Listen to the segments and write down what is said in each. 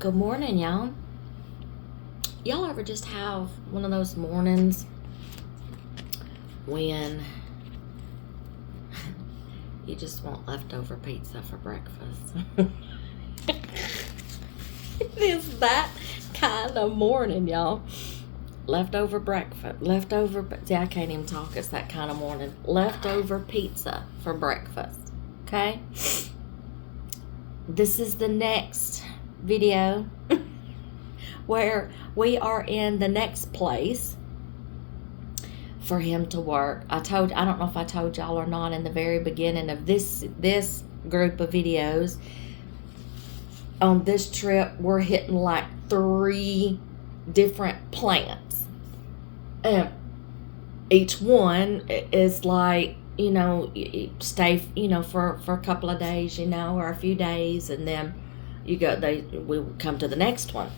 Good morning, y'all. Y'all ever just have one of those mornings when you just want leftover pizza for breakfast? It is that kind of morning, y'all. Leftover breakfast. See, I can't even talk. It's that kind of morning. Leftover pizza for breakfast. Okay? This is the next video where we are in the next place for him to work. I don't know if I told y'all or not in the very beginning of this group of videos. On this trip, we're hitting like 3 different plants. And each one is like, you stay, for a couple of days, or a few days, and then we come to the next one.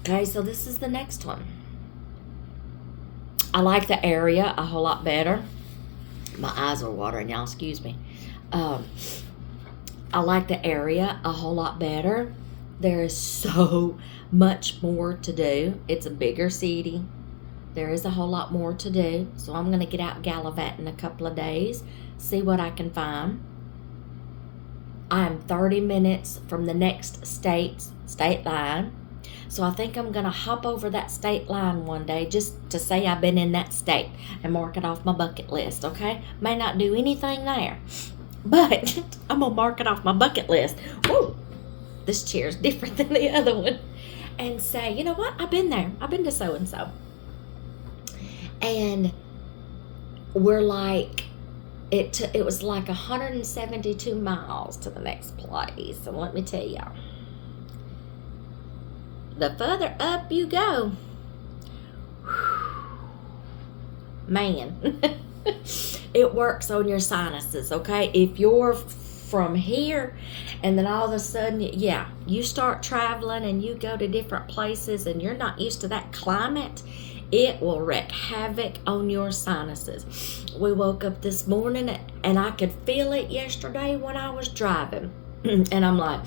Okay, so this is the next one. I like the area a whole lot better. My eyes are watering, y'all, excuse me. I like the area a whole lot better. There is so much more to do. It's a bigger city. There is a whole lot more to do. So I'm going to get out gallivanting a couple of days, see what I can find. I'm 30 minutes from the next state line. So I think I'm going to hop over that state line one day just to say I've been in that state and mark it off my bucket list, okay? May not do anything there, but I'm going to mark it off my bucket list. Woo! This chair's different than the other one. And say, you know what? I've been there. I've been to so-and-so. And we're like, it was like 172 miles to the next place. And let me tell y'all, the further up you go, man, it works on your sinuses, okay? If you're from here and then all of a sudden, you start traveling and you go to different places and you're not used to that climate, it will wreak havoc on your sinuses. We woke up this morning and I could feel it yesterday when I was driving. And I'm like,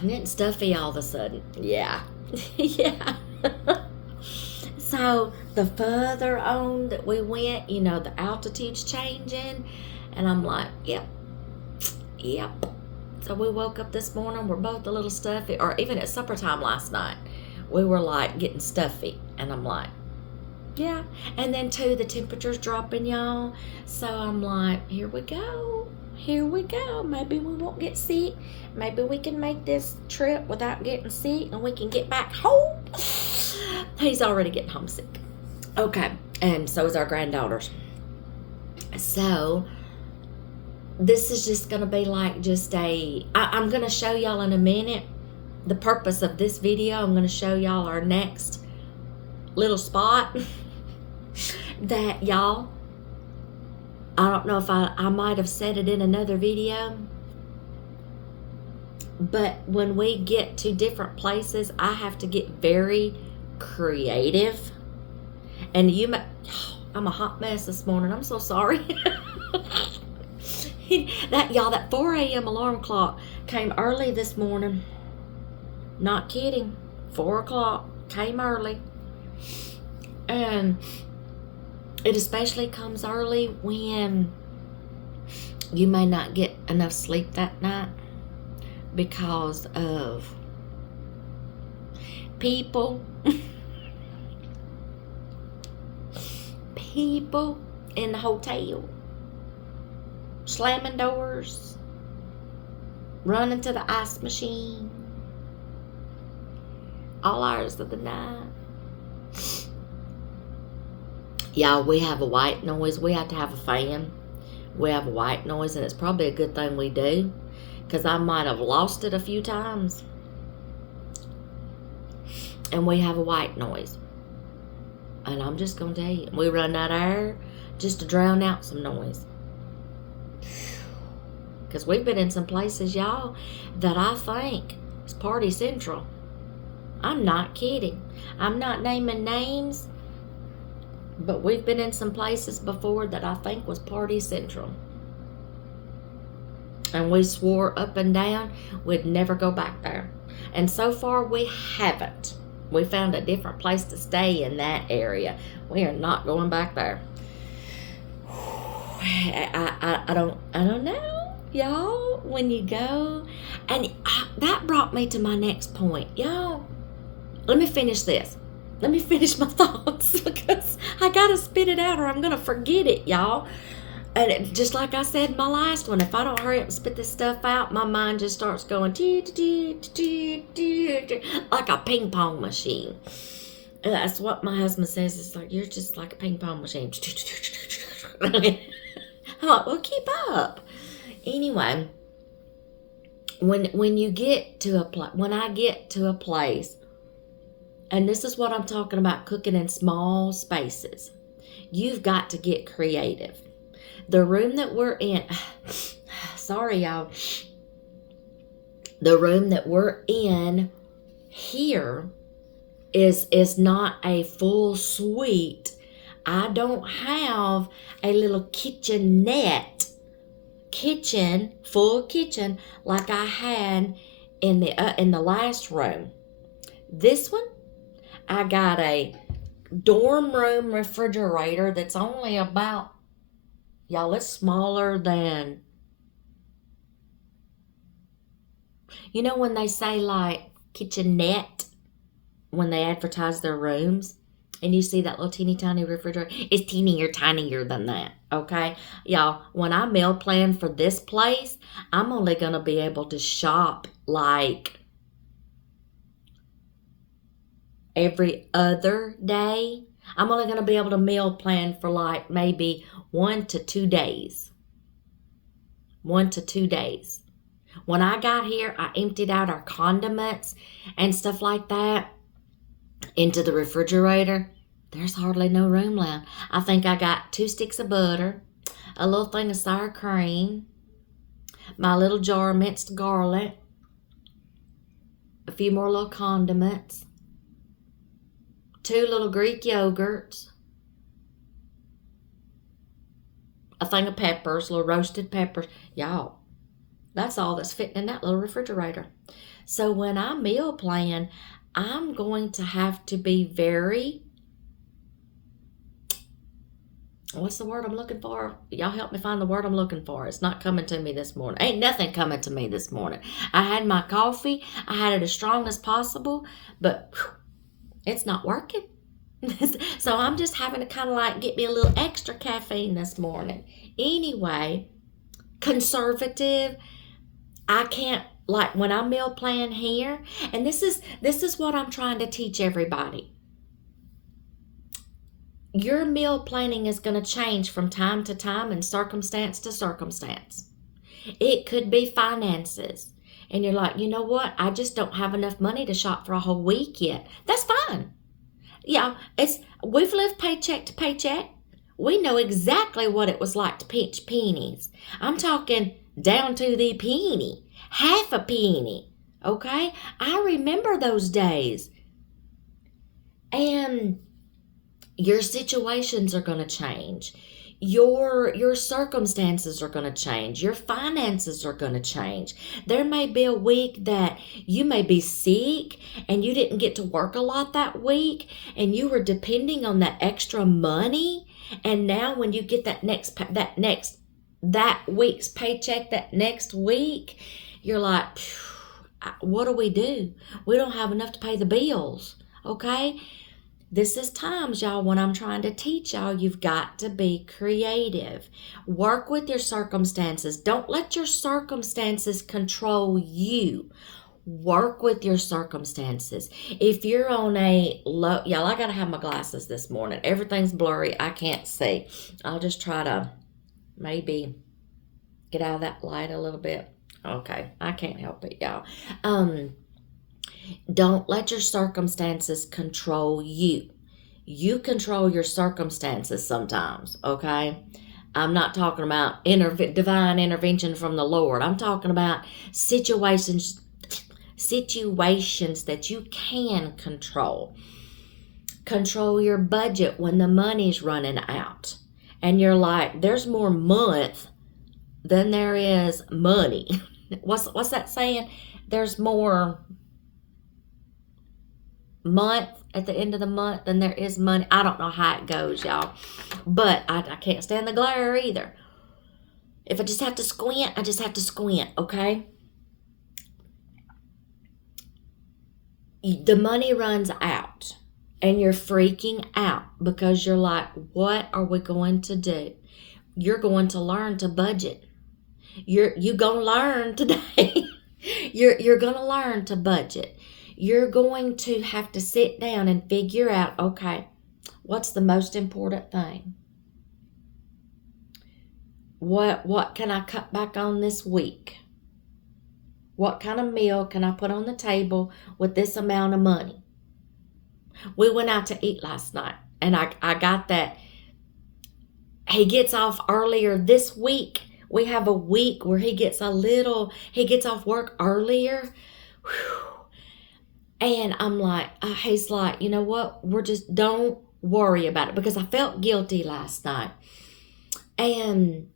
I'm getting stuffy all of a sudden. Yeah. Yeah. So the further on that we went, the altitude's changing. And I'm like, yep. So we woke up this morning, we're both a little stuffy. Or even at supper time last night, we were like getting stuffy. And I'm like, yeah. And then too, the temperature's dropping, y'all. So I'm like, here we go. Maybe we won't get sick. Maybe we can make this trip without getting sick and we can get back home. He's already getting homesick. Okay. And so is our granddaughters. So this is just going to be like I'm going to show y'all in a minute the purpose of this video. I'm going to show y'all our next little spot that y'all, I don't know if I might have said it in another video, but when we get to different places, I have to get very creative. And I'm a hot mess this morning. I'm so sorry. That 4 a.m. alarm clock came early this morning. Not kidding. 4 o'clock came early. And it especially comes early when you may not get enough sleep that night because of people in the hotel slamming doors, running to the ice machine, all hours of the night. Y'all, we have a white noise. We have to have a fan. We have a white noise, and it's probably a good thing we do, because I might have lost it a few times. And we have a white noise. And I'm just going to tell you, we run that air just to drown out some noise. Because we've been in some places, y'all, that I think is party central. I'm not kidding. I'm not naming names, but we've been in some places before that I think was party central. And we swore up and down we'd never go back there. And so far, we haven't. We found a different place to stay in that area. We are not going back there. I don't know, y'all. When you go, and that brought me to my next point, y'all. Let me finish this. Let me finish my thoughts because I gotta spit it out or I'm gonna forget it, y'all. And just like I said in my last one, if I don't hurry up and spit this stuff out, my mind just starts going like a ping pong machine. And that's what my husband says. It's like, you're just like a ping pong machine. I'm like, well, keep up. Anyway, when you get to a place, when I get to a place, and this is what I'm talking about, cooking in small spaces, you've got to get creative. The room that we're in, sorry y'all, the room that we're in here is not a full suite. I don't have a little full kitchen like I had in the last room. This one, I got a dorm room refrigerator that's only about, y'all, it's smaller than, you know when they say like kitchenette, when they advertise their rooms, and you see that little teeny tiny refrigerator, it's tinier than that, okay? Y'all, when I meal plan for this place, I'm only going to be able to shop like every other day. I'm only going to be able to meal plan for like maybe 1 to 2 days. 1 to 2 days. When I got here, I emptied out our condiments and stuff like that into the refrigerator. There's hardly no room left. I think I got 2 sticks of butter, a little thing of sour cream, my little jar of minced garlic, a few more little condiments, 2 little Greek yogurts, a thing of peppers, little roasted peppers. Y'all, that's all that's fitting in that little refrigerator. So when I meal plan, I'm going to have to be very, what's the word I'm looking for? Y'all help me find the word I'm looking for. It's not coming to me this morning. Ain't nothing coming to me this morning. I had my coffee. I had it as strong as possible, but it's not working. So I'm just having to kind of like get me a little extra caffeine this morning. Anyway, conservative. I can't, like when I meal plan here, and this is what I'm trying to teach everybody. Your meal planning is going to change from time to time and circumstance to circumstance. It could be finances. And you're like, you know what? I just don't have enough money to shop for a whole week yet. That's fine. Yeah, we've lived paycheck to paycheck. We know exactly what it was like to pinch pennies. I'm talking down to the penny, half a penny. Okay? I remember those days. And your situations are going to change. Your circumstances are going to change. Your finances are going to change. There may be a week that you may be sick and you didn't get to work a lot that week and you were depending on that extra money. And now when you get that week's paycheck that next week, you're like, what do? We don't have enough to pay the bills. Okay? This is times, y'all, when I'm trying to teach y'all, you've got to be creative. Work with your circumstances. Don't let your circumstances control you. Work with your circumstances. If you're on a low, y'all, I got to have my glasses this morning. Everything's blurry. I can't see. I'll just try to maybe get out of that light a little bit. Okay, I can't help it, y'all. Don't let your circumstances control you. You control your circumstances sometimes, okay? I'm not talking about divine intervention from the Lord. I'm talking about situations that you can control. Control your budget when the money's running out. And you're like, there's more month than there is money. What's that saying? There's more month at the end of the month than there is money. I don't know how it goes, y'all. But I can't stand the glare either. If I just have to squint, I just have to squint, okay? The money runs out and you're freaking out because you're like, what are we going to do? You're going to learn to budget. You gonna learn today. you're gonna learn to budget. You're going to have to sit down and figure out, okay, what's the most important thing? What can I cut back on this week? What kind of meal can I put on the table with this amount of money? We went out to eat last night, and I got that. He gets off earlier this week. We have a week where he gets off work earlier. Whew. And I'm like, he's like, you know what? Don't worry about it, because I felt guilty last night. And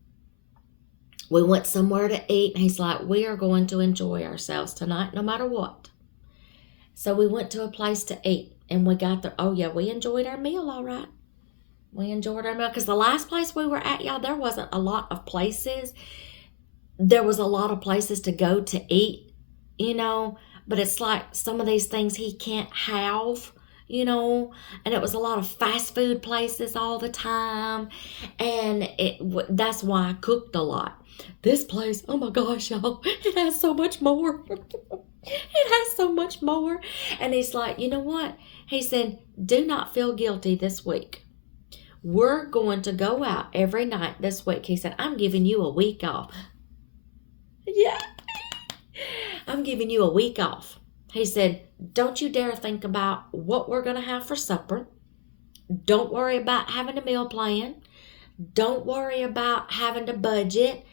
we went somewhere to eat, and he's like, we are going to enjoy ourselves tonight no matter what. So we went to a place to eat, and we got there. Oh, yeah, we enjoyed our meal all right. We enjoyed our meal, because the last place we were at, y'all, there wasn't a lot of places. There was a lot of places to go to eat, but it's like some of these things he can't have, and it was a lot of fast food places all the time, and that's why I cooked a lot. This place, oh my gosh, y'all, it has so much more. It has so much more. And he's like, you know what? He said, do not feel guilty this week. We're going to go out every night this week. He said, I'm giving you a week off. Yeah. I'm giving you a week off. He said, don't you dare think about what we're going to have for supper. Don't worry about having a meal plan. Don't worry about having to budget.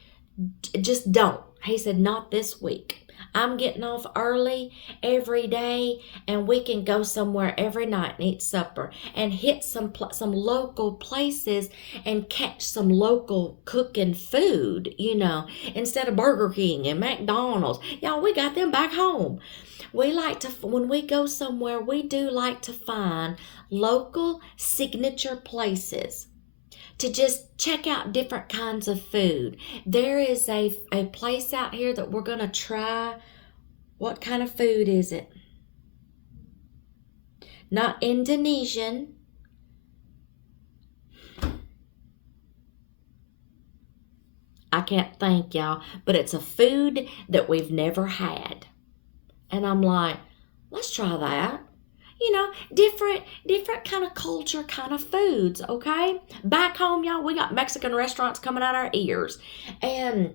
Just don't. He said, not this week. I'm getting off early every day, and we can go somewhere every night and eat supper and hit some local places and catch some local cooking food, instead of Burger King and McDonald's. Y'all, we got them back home. When we go somewhere, we do like to find local signature places to just check out different kinds of food. There is a place out here that we're going to try. What kind of food is it? Not Indonesian. I can't think, y'all, but it's a food that we've never had. And I'm like, let's try that. Different kind of culture, kind of foods, okay? Back home, y'all, we got Mexican restaurants coming out our ears, and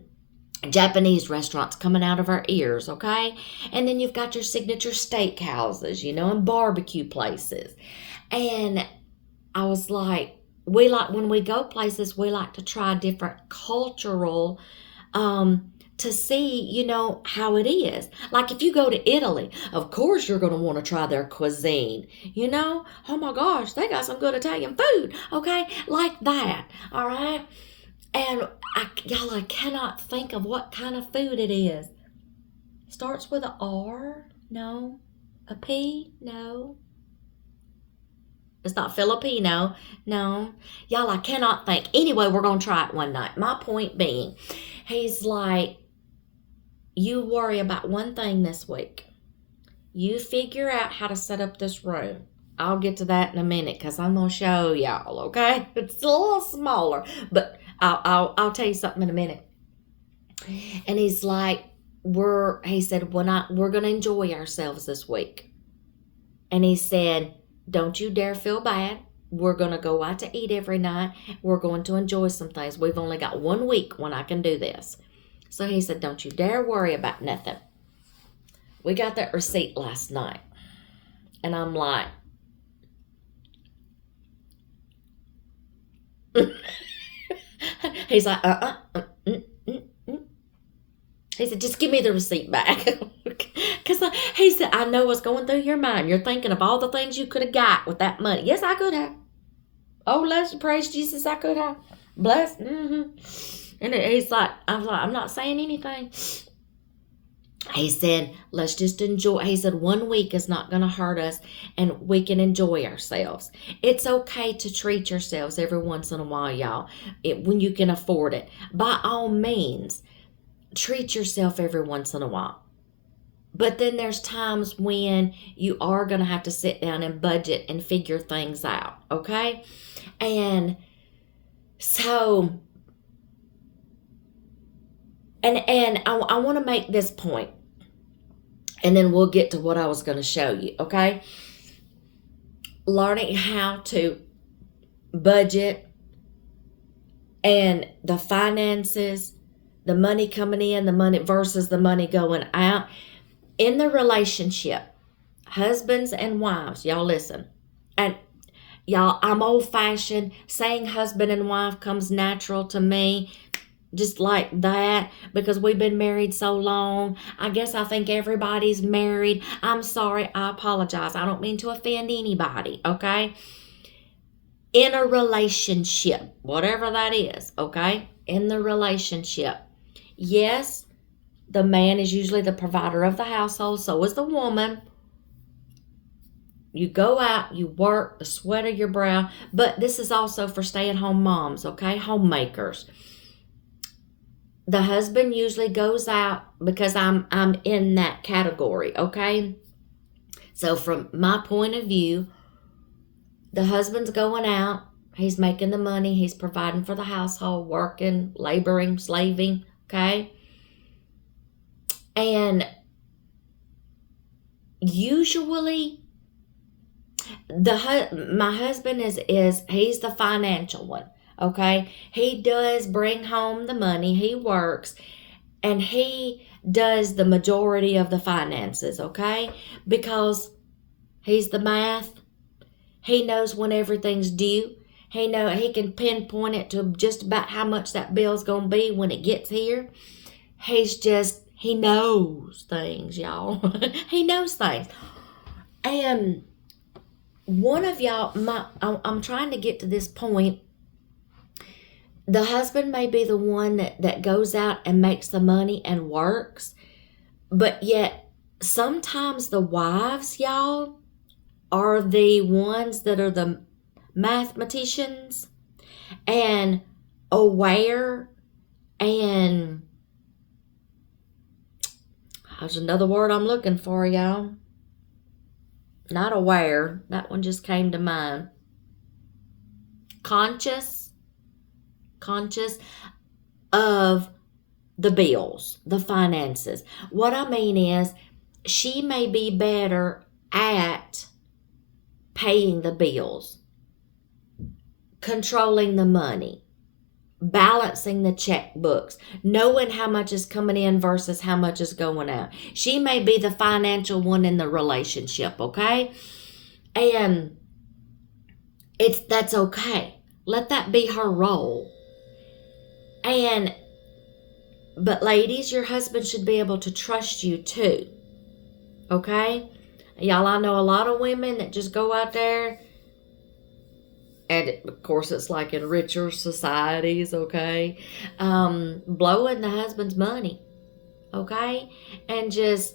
Japanese restaurants coming out of our ears, okay? And then you've got your signature steakhouses, and barbecue places. And I was like, when we go places, we like to try different cultural to see, how it is. Like if you go to Italy, of course you're going to want to try their cuisine, Oh my gosh, they got some good Italian food, okay? Like that, all right? And I cannot think of what kind of food it is. Starts with a R? No. A P? No. It's not Filipino. No. Y'all, I cannot think. Anyway, we're going to try it one night. My point being, he's like, you worry about one thing this week. You figure out how to set up this room. I'll get to that in a minute because I'm going to show y'all, okay? It's a little smaller, but I'll tell you something in a minute. And he's like, he said, we're going to enjoy ourselves this week. And he said, don't you dare feel bad. We're going to go out to eat every night. We're going to enjoy some things. We've only got 1 week when I can do this. So he said, don't you dare worry about nothing. We got that receipt last night. And I'm like, he's like, He said, just give me the receipt back. Because he said, I know what's going through your mind. You're thinking of all the things you could have got with that money. Yes, I could have. Oh, let's praise Jesus, I could have. Bless. And he's like, I was like, I'm not saying anything. He said, let's just enjoy. He said, 1 week is not going to hurt us and we can enjoy ourselves. It's okay to treat yourselves every once in a while, y'all, when you can afford it. By all means, treat yourself every once in a while. But then there's times when you are going to have to sit down and budget and figure things out, okay? And so, and I want to make this point, and then we'll get to what I was going to show you, okay? Learning how to budget and the finances, the money coming in, the money versus the money going out in the relationship, husbands and wives, y'all listen. And y'all, I'm old fashioned. Saying husband and wife comes natural to me just like that because we've been married so long. I guess I think everybody's married. I'm sorry. I apologize. I don't mean to offend anybody, okay? In a relationship, whatever that is, okay? In the relationship, yes, the man is usually the provider of the household, so is the woman. You go out, you work, the sweat of your brow, but this is also for stay-at-home moms, okay? Homemakers. The husband usually goes out because I'm in that category, okay? So from my point of view, the husband's going out, he's making the money, he's providing for the household, working, laboring, slaving, okay? And usually my husband is he's the financial one, okay? He does bring home the money, he works, and he does the majority of the finances, okay? Because he's the math. He knows when everything's due. He can pinpoint it to just about how much that bill's going to be when it gets here. He knows things, y'all. He knows things. And one of y'all, I'm trying to get to this point. The husband may be the one that goes out and makes the money and works, but yet sometimes the wives, y'all, are the ones that are the mathematicians and aware, and there's another word I'm looking for, y'all. Not aware. That one just came to mind. Conscious of the bills, the finances. What I mean is, she may be better at paying the bills, controlling the money, balancing the checkbooks, knowing how much is coming in versus how much is going out. She may be the financial one in the relationship, okay? And that's okay. Let that be her role. But ladies, your husband should be able to trust you too. Okay? Y'all, I know a lot of women that just go out there, and of course it's like in richer societies, okay? Blowing the husband's money, okay? And just,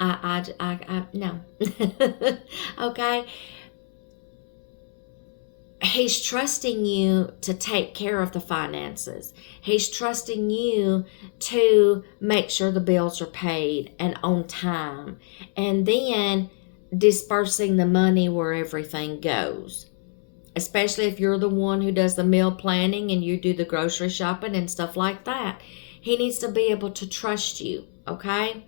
no. Okay? He's trusting you to take care of the finances. He's trusting you to make sure the bills are paid and on time. And then dispersing the money where everything goes. Especially if you're the one who does the meal planning and you do the grocery shopping and stuff like that. He needs to be able to trust you, okay?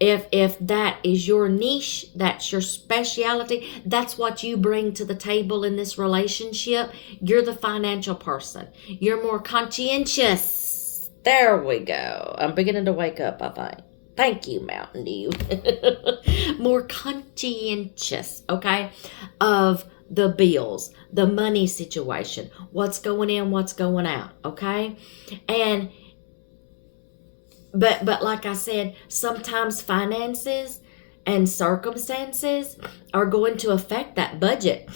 If that is your niche, that's your specialty, that's what you bring to the table in this relationship. You're the financial person. You're more conscientious. There we go. I'm beginning to wake up, I think. Thank you, Mountain Dew. More conscientious, okay, of the bills, the money situation, what's going in, what's going out, okay? But like I said, sometimes finances and circumstances are going to affect that budget.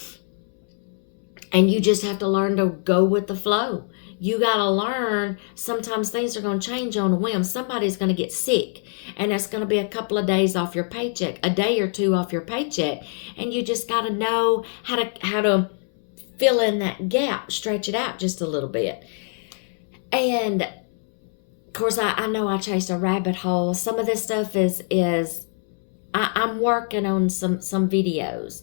And you just have to learn to go with the flow. You got to learn sometimes things are going to change on a whim. Somebody's going to get sick, and that's going to be a couple of days off your paycheck, a day or two off your paycheck. And you just got to know how to fill in that gap, stretch it out just a little bit. And of course, I know I chased a rabbit hole. Some of this stuff I'm working on some videos,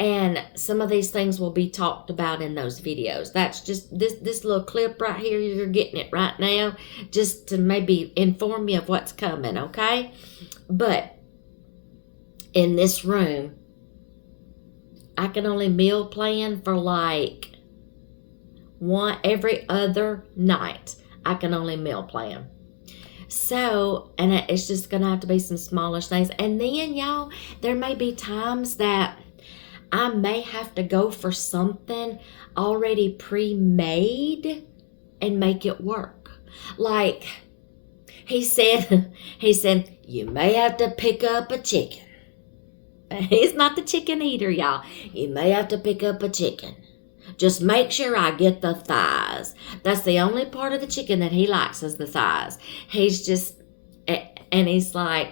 and some of these things will be talked about in those videos. That's just this little clip right here. You're getting it right now, just to maybe inform you of what's coming. Okay, but in this room, I can only meal plan for like every other night. I can only meal plan. So, and it's just going to have to be some smallish things. And then, y'all, there may be times that I may have to go for something already pre-made and make it work. Like, he said, you may have to pick up a chicken. He's not the chicken eater, y'all. You may have to pick up a chicken. Just make sure I get the thighs. That's the only part of the chicken that he likes is the thighs. He's just, and he's like,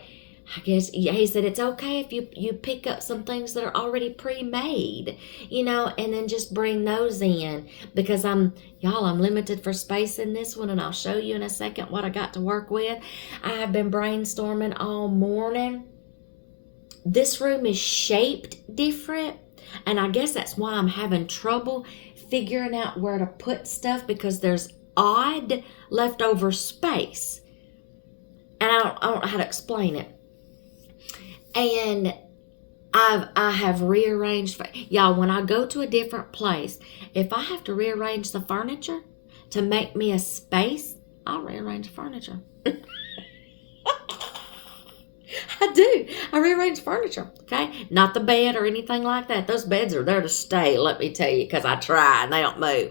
I guess, he said, it's okay if you pick up some things that are already pre-made, and then just bring those in. Because I'm limited for space in this one, and I'll show you in a second what I got to work with. I have been brainstorming all morning. This room is shaped different. And I guess that's why I'm having trouble figuring out where to put stuff, because there's odd leftover space. And I don't know how to explain it. And I have rearranged. Y'all, when I go to a different place, if I have to rearrange the furniture to make me a space, I'll rearrange the furniture. I do. I rearrange furniture, okay? Not the bed or anything like that. Those beds are there to stay, let me tell you, because I try and they don't move.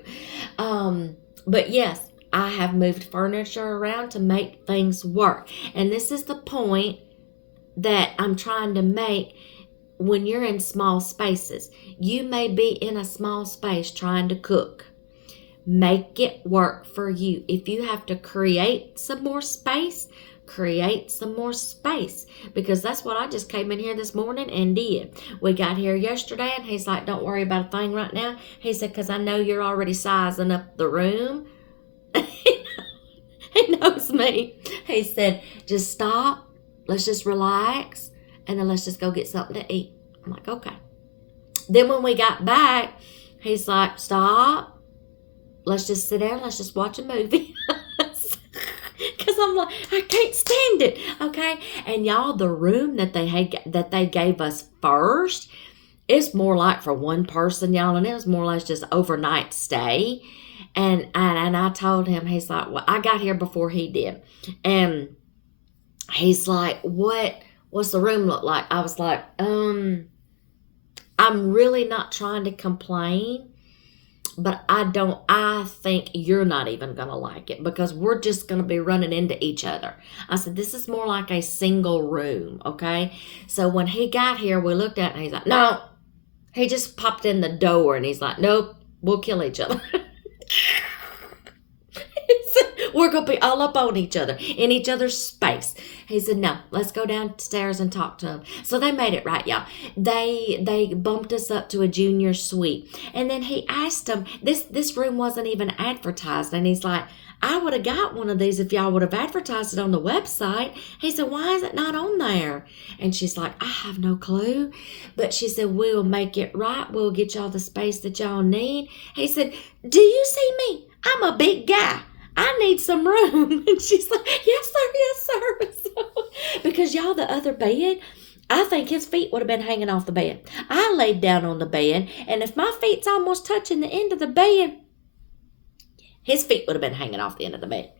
But yes, I have moved furniture around to make things work. And this is the point that I'm trying to make. When you're in small spaces, you may be in a small space trying to cook. Make it work for you. If you have to create some more space, create some more space, because that's what I just came in here this morning and did. We got here yesterday, and he's like, don't worry about a thing right now. He said, because I know you're already sizing up the room. He knows me. He said, just stop, let's just relax, and then let's just go get something to eat. I'm like, okay. Then when we got back, he's like, stop, let's just sit down, let's just watch a movie. Because I'm like, I can't stand it, okay? And y'all, the room that they gave us first, it's more like for one person, y'all, and it was more or less just overnight stay. And I told him, he's like, well, I got here before he did, and he's like, what's the room look like? I was like, I'm really not trying to complain. But I think you're not even going to like it, because we're just going to be running into each other. I said, this is more like a single room, okay? So when he got here, we looked at it, and he's like, no. He just popped in the door, and he's like, nope, we'll kill each other. We're going to be all up on each other, in each other's space. He said, no, let's go downstairs and talk to him. So they made it right, y'all. They bumped us up to a junior suite. And then he asked them, this room wasn't even advertised. And he's like, I would have got one of these if y'all would have advertised it on the website. He said, why is it not on there? And she's like, I have no clue. But she said, we'll make it right. We'll get y'all the space that y'all need. He said, do you see me? I'm a big guy. I need some room. And she's like, yes, sir, yes, sir. So, because y'all, the other bed, I think his feet would have been hanging off the bed. I laid down on the bed, and if my feet's almost touching the end of the bed, his feet would have been hanging off the end of the bed.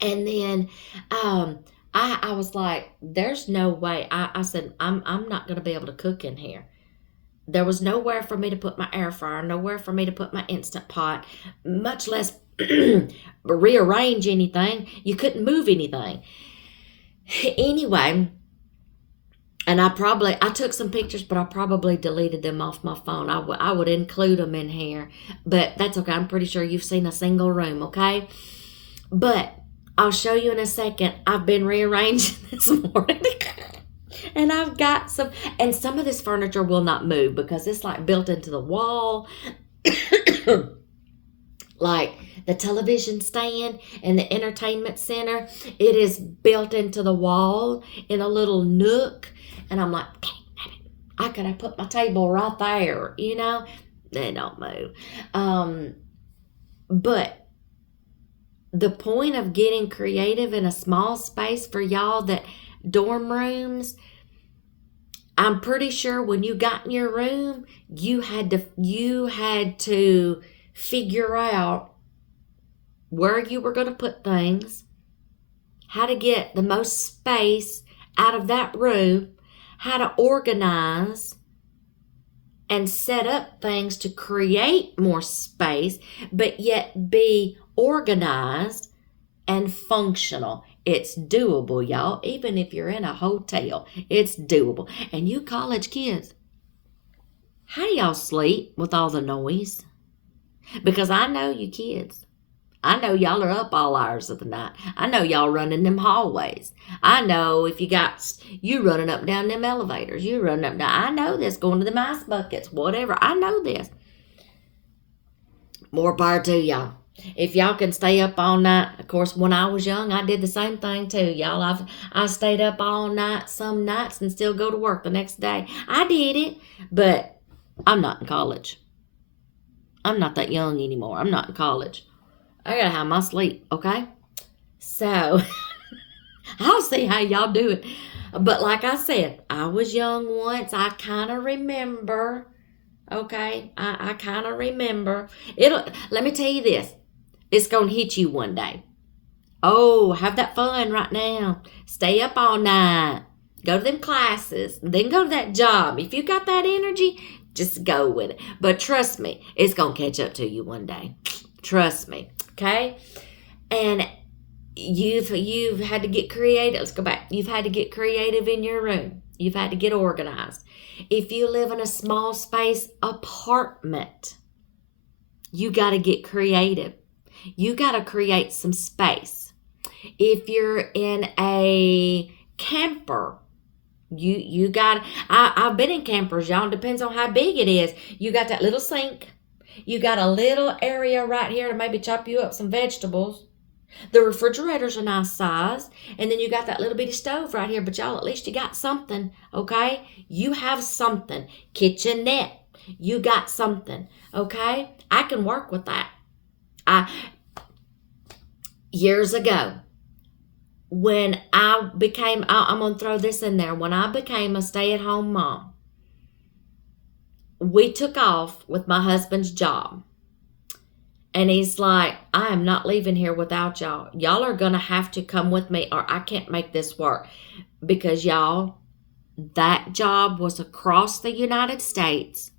And then I was like, there's no way. I said, I'm not going to be able to cook in here. There was nowhere for me to put my air fryer, nowhere for me to put my Instant Pot, much less rearrange anything. You couldn't move anything. Anyway, And I took some pictures, but I probably deleted them off my phone. I would include them in here, but that's okay. I'm pretty sure you've seen a single room, okay? But I'll show you in a second. I've been rearranging this morning. And I've got some of this furniture will not move because it's like built into the wall. Like the television stand in the entertainment center, it is built into the wall in a little nook. And I'm like, I could have put my table right there, you know? They don't move. But the point of getting creative in a small space for y'all, that dorm rooms, I'm pretty sure when you got in your room, you had to figure out where you were going to put things, how to get the most space out of that room, how to organize and set up things to create more space, but yet be organized and functional. It's doable, y'all. Even if you're in a hotel, it's doable. And you college kids, how do y'all sleep with all the noise? Because I know you kids. I know y'all are up all hours of the night. I know y'all running them hallways. I know if you running up and down them elevators. You running up and down. I know this, going to the ice buckets, whatever. I know this. More power to y'all. If y'all can stay up all night, of course, when I was young, I did the same thing too, y'all. I stayed up all night some nights and still go to work the next day. I did it, but I'm not in college. I'm not that young anymore. I'm not in college. I gotta have my sleep, okay? So, I'll see how y'all do it. But like I said, I was young once. I kind of remember, okay? I kind of remember. Let me tell you this. It's going to hit you one day. Oh, have that fun right now. Stay up all night. Go to them classes. Then go to that job. If you got that energy, just go with it. But trust me, it's going to catch up to you one day. Trust me. Okay? And you've had to get creative. Let's go back. You've had to get creative in your room. You've had to get organized. If you live in a small space apartment, you got to get creative. You got to create some space. If you're in a camper, you got, I've been in campers, y'all. It depends on how big it is. You got that little sink. You got a little area right here to maybe chop you up some vegetables. The refrigerator's a nice size. And then you got that little bitty stove right here. But y'all, at least you got something, okay? You have something. Kitchenette. You got something, okay? I can work with that. Years ago, when I'm going to throw this in there. When I became a stay-at-home mom, we took off with my husband's job. And he's like, I am not leaving here without y'all. Y'all are going to have to come with me or I can't make this work. Because y'all, that job was across the United States.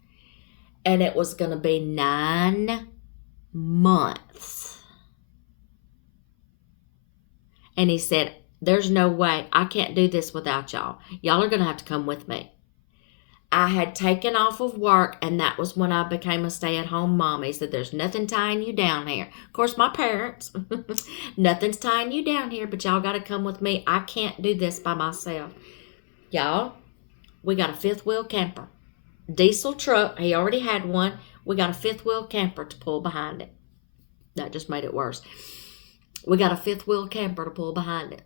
And it was going to be 9 months. And he said, there's no way. I can't do this without y'all. Y'all are going to have to come with me. I had taken off of work, and that was when I became a stay-at-home mom. He said, there's nothing tying you down here. Of course, my parents, nothing's tying you down here, but y'all got to come with me. I can't do this by myself. Y'all, we got a fifth-wheel camper. Diesel truck. He already had one. We got a fifth-wheel camper to pull behind it. That just made it worse. We got a fifth-wheel camper to pull behind it.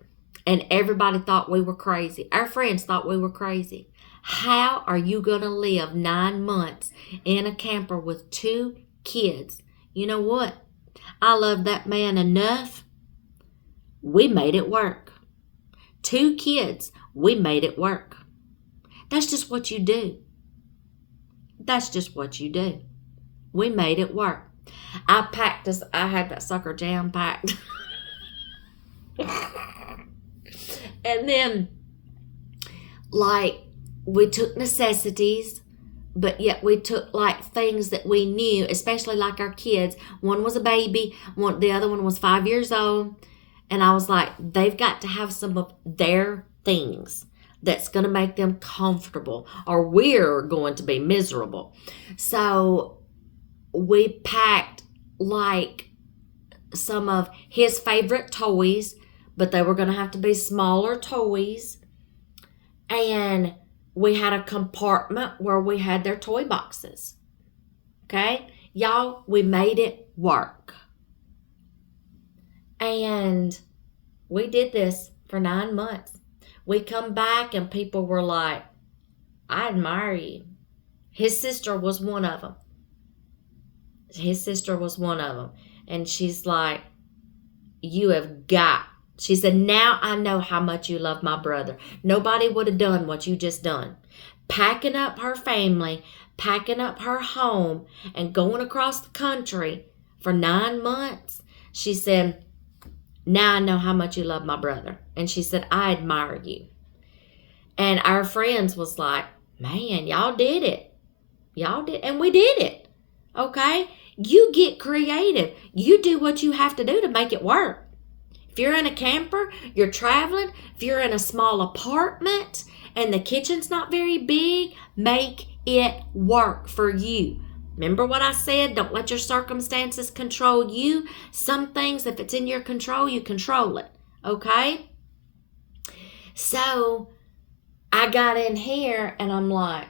And everybody thought we were crazy. Our friends thought we were crazy. How are you going to live 9 months in a camper with 2 kids? You know what? I love that man enough. We made it work. 2 kids. We made it work. That's just what you do. That's just what you do. We made it work. I had that sucker jam packed. And then, we took necessities, but yet we took things that we knew, especially like our kids. One was a baby, the other one was 5 years old. And I was like, they've got to have some of their things. that's going to make them comfortable, or we're going to be miserable. So we packed like some of his favorite toys, but they were going to have to be smaller toys. And we had a compartment where we had their toy boxes. Okay? Y'all, we made it work. And we did this for 9 months. We come back and people were like, I admire you. His sister was one of them. And she's like, you have got. She said, now I know how much you love my brother. Nobody would have done what you just done. Packing up her family, packing up her home, and going across the country for 9 months. She said, now I know how much you love my brother. And she said, I admire you. And our friends was like, man, y'all did it. Y'all did. And we did it. Okay? You get creative. You do what you have to do to make it work. If you're in a camper, you're traveling, if you're in a small apartment and the kitchen's not very big, make it work for you. Remember what I said? Don't let your circumstances control you. Some things, if it's in your control, you control it. Okay? So I got in here and I'm like,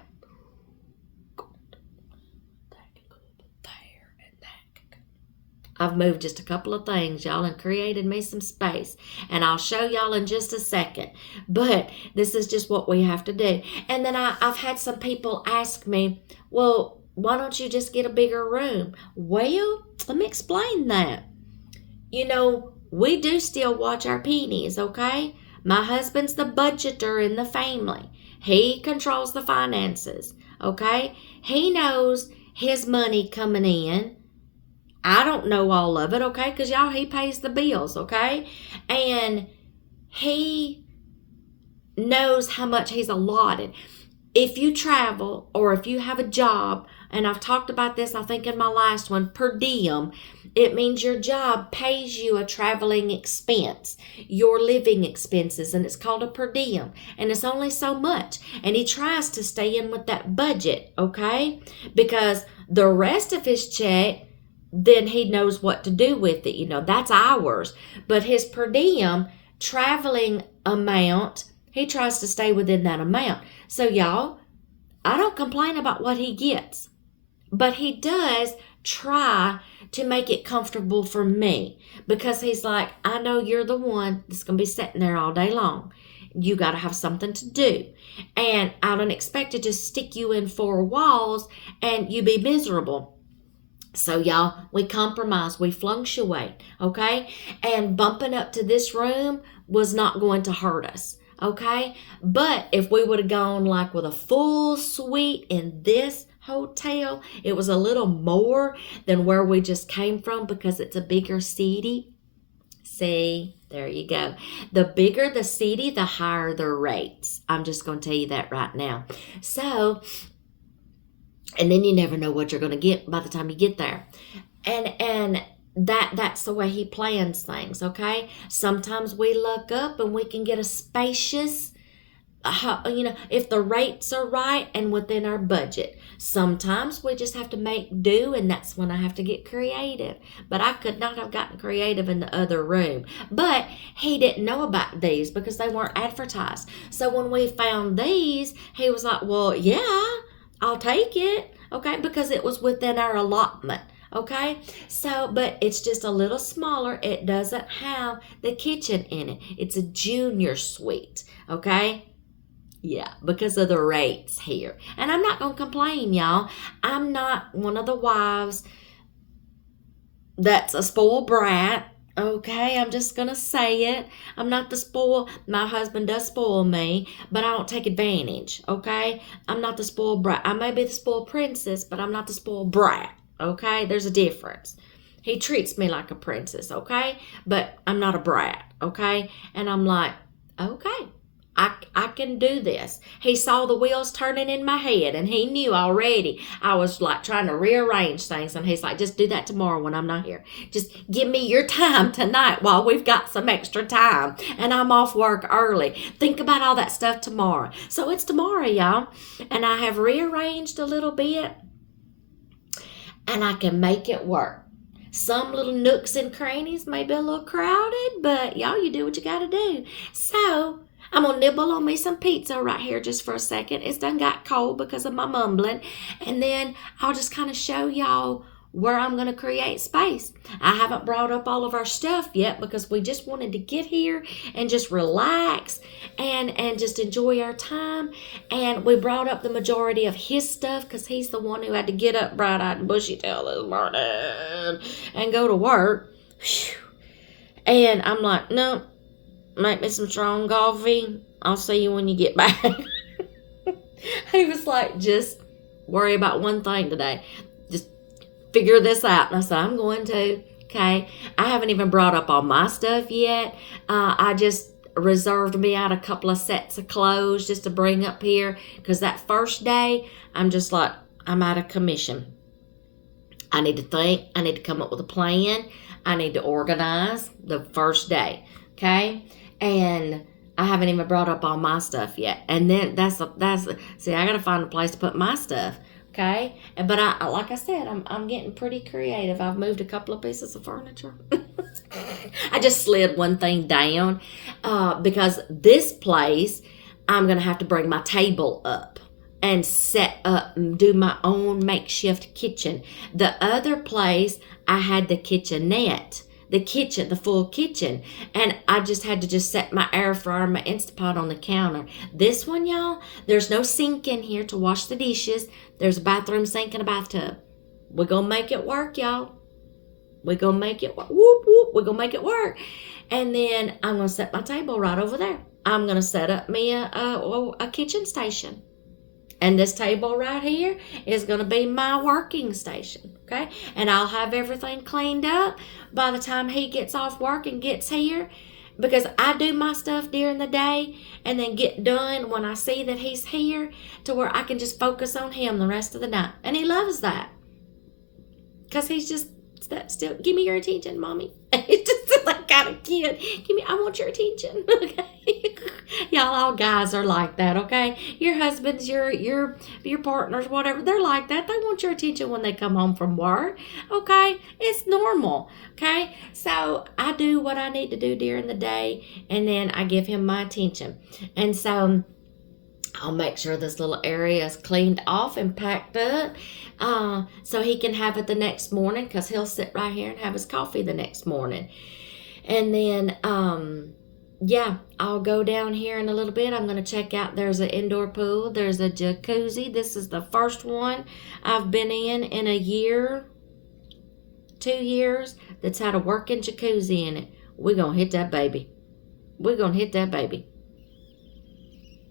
I've moved just a couple of things, y'all, and created me some space. And I'll show y'all in just a second. But this is just what we have to do. And then I've had some people ask me, well, why don't you just get a bigger room? Well, let me explain that. You know, we do still watch our pennies, okay? My husband's the budgeter in the family. He controls the finances, okay? He knows his money coming in. I don't know all of it, okay? Because y'all, he pays the bills, okay? And he knows how much he's allotted. If you travel or if you have a job, and I've talked about this, I think in my last one, per diem, it means your job pays you a traveling expense, your living expenses, and it's called a per diem. And it's only so much. And he tries to stay in with that budget, okay? Because the rest of his check, then he knows what to do with it. You know, that's ours. But his per diem traveling amount, he tries to stay within that amount. So y'all, I don't complain about what he gets, but he does try to make it comfortable for me, because he's like, I know you're the one that's going to be sitting there all day long. You got to have something to do. And I don't expect to just stick you in four walls and you be miserable. So y'all, we compromise, we fluctuate, okay? And bumping up to this room was not going to hurt us, okay? But if we would have gone like with a full suite in this hotel, it was a little more than where we just came from because it's a bigger city. See, there you go. The bigger the city, the higher the rates. I'm just going to tell you that right now. So, and then you never know what you're going to get by the time you get there. And that's the way he plans things, okay? Sometimes we luck up and we can get a spacious, if the rates are right and within our budget. Sometimes we just have to make do, and that's when I have to get creative. But I could not have gotten creative in the other room. But he didn't know about these because they weren't advertised. So when we found these, he was like, well, yeah, I'll take it, okay, because it was within our allotment, okay? So, but it's just a little smaller. It doesn't have the kitchen in it. It's a junior suite, okay? Yeah, because of the rates here. And I'm not going to complain, y'all. I'm not one of the wives that's a spoiled brat. Okay, I'm just going to say it. I'm not the spoiled. My husband does spoil me, but I don't take advantage, okay? I'm not the spoiled brat. I may be the spoiled princess, but I'm not the spoiled brat, okay? There's a difference. He treats me like a princess, okay? But I'm not a brat, okay? And I'm like, okay, I can do this. He saw the wheels turning in my head, and he knew already I was like trying to rearrange things. And he's like, just do that tomorrow when I'm not here. Just give me your time tonight while we've got some extra time and I'm off work early. Think about all that stuff tomorrow. So it's tomorrow, y'all. And I have rearranged a little bit, and I can make it work. Some little nooks and crannies may be a little crowded, but y'all, you do what you gotta do. So I'm gonna nibble on me some pizza right here just for a second. It's done got cold because of my mumbling. And then I'll just kind of show y'all where I'm gonna create space. I haven't brought up all of our stuff yet because we just wanted to get here and just relax and just enjoy our time. And we brought up the majority of his stuff because he's the one who had to get up bright-eyed and bushy-tailed this morning and go to work. Whew. And I'm like, no. Make me some strong coffee. I'll see you when you get back. He was like, just worry about one thing today. Just figure this out. And I said, I'm going to. Okay. I haven't even brought up all my stuff yet. I just reserved me out a couple of sets of clothes just to bring up here. Because that first day, I'm just like, I'm out of commission. I need to think. I need to come up with a plan. I need to organize the first day. Okay. And I haven't even brought up all my stuff yet. And then see, I got to find a place to put my stuff. Okay. But like I said, I'm getting pretty creative. I've moved a couple of pieces of furniture. I just slid one thing down, because this place, I'm going to have to bring my table up and set up and do my own makeshift kitchen. The other place, I had the kitchenette. The full kitchen. And I just had to set my air fryer and my Instapot on the counter. This one, y'all, there's no sink in here to wash the dishes. There's a bathroom sink and a bathtub. We're going to make it work, y'all. We're going to make it work. Whoop, whoop. We're going to make it work. And then I'm going to set my table right over there. I'm going to set up me a kitchen station. And this table right here is going to be my working station, okay? And I'll have everything cleaned up by the time he gets off work and gets here, because I do my stuff during the day and then get done when I see that he's here, to where I can just focus on him the rest of the night. And he loves that, because he's just still, give me your attention, mommy. He's just that kind of kid. I want your attention, okay? Y'all, all guys are like that, okay? Your husbands, your partners, whatever, they're like that. They want your attention when they come home from work, okay? It's normal, okay? So I do what I need to do during the day, and then I give him my attention. And so I'll make sure this little area is cleaned off and packed up, so he can have it the next morning, because he'll sit right here and have his coffee the next morning. And then, yeah, I'll go down here in a little bit. I'm going to check out. There's an indoor pool. There's a jacuzzi. This is the first one I've been in a year, 2 years, that's had a working jacuzzi in it. We're going to hit that baby. We're going to hit that baby.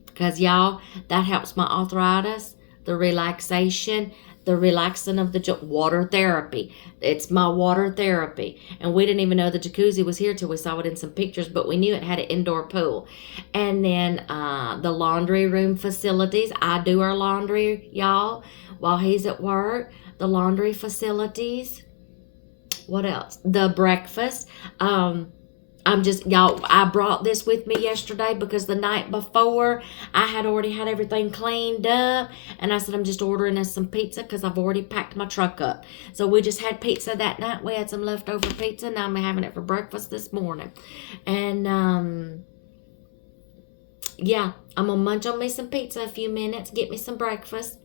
Because, y'all, that helps my arthritis, the relaxation, the relaxing of the water therapy. It's my water therapy. And we didn't even know the jacuzzi was here till we saw it in some pictures, but we knew it had an indoor pool. And then the laundry room facilities. I do our laundry, y'all, while he's at work. The laundry facilities. What else? The breakfast. Y'all, I brought this with me yesterday because the night before I had already had everything cleaned up, and I said I'm just ordering us some pizza because I've already packed my truck up. So we just had pizza that night. We had some leftover pizza. Now I'm having it for breakfast this morning. And yeah, I'm gonna munch on me some pizza a few minutes, get me some breakfast.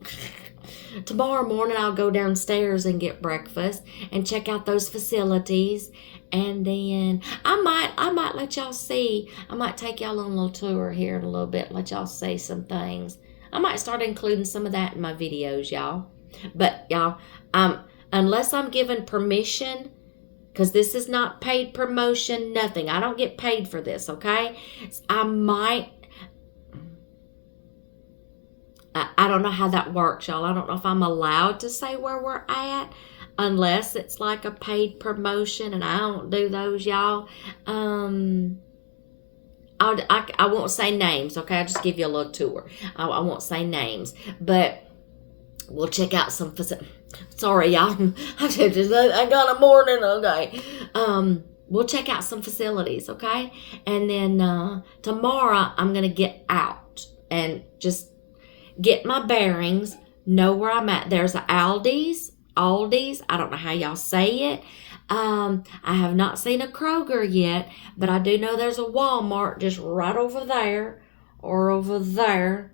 Tomorrow morning I'll go downstairs and get breakfast and check out those facilities. And then I might let y'all see. I might take y'all on a little tour here in a little bit, let y'all see some things. I might start including some of that in my videos, y'all. But y'all, unless I'm given permission, because this is not paid promotion, nothing. I don't get paid for this, okay? I don't know how that works, y'all. I don't know if I'm allowed to say where we're at, unless it's like a paid promotion, and I don't do those, y'all. I won't say names, okay? I'll just give you a little tour. I won't say names, but we'll check out some sorry, y'all. I got a morning, okay? We'll check out some facilities, okay? And then tomorrow I'm gonna get out and just get my bearings, know where I'm at. There's a Aldi's, I don't know how y'all say it. I have not seen a Kroger yet, but I do know there's a Walmart just right over there or over there.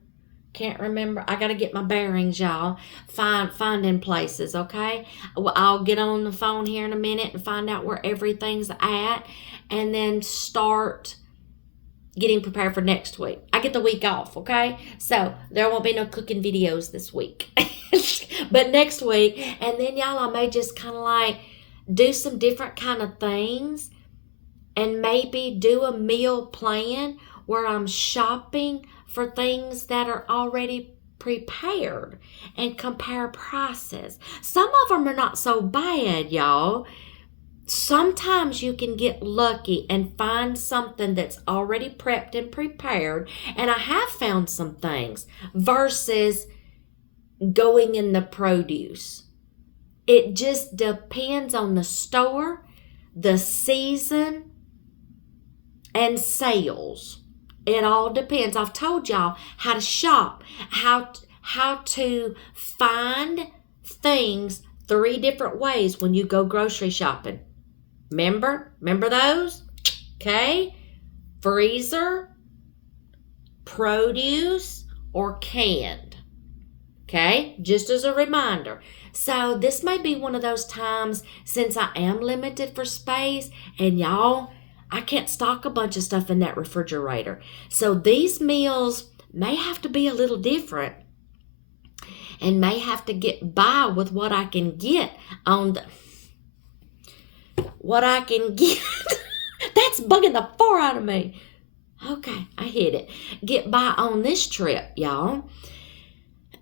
Can't remember. I got to get my bearings, y'all. Finding places, okay? I'll get on the phone here in a minute and find out where everything's at and then start getting prepared for next week. I get the week off, okay? So there won't be no cooking videos this week. But next week, and then y'all, I may just kind of like do some different kind of things and maybe do a meal plan where I'm shopping for things that are already prepared and compare prices. Some of them are not so bad, y'all. Sometimes you can get lucky and find something that's already prepped and prepared, and I have found some things versus going in the produce. It just depends on the store, the season, and sales. It all depends. I've told y'all how to shop, how to find things 3 different ways when you go grocery shopping. Remember those? Okay. Freezer, produce, or canned. Okay, just as a reminder. So this may be one of those times, since I am limited for space, and y'all, I can't stock a bunch of stuff in that refrigerator. So these meals may have to be a little different and may have to get by with what I can get on the... What I can get. That's bugging the far out of me. Okay, I hit it. Get by on this trip, y'all.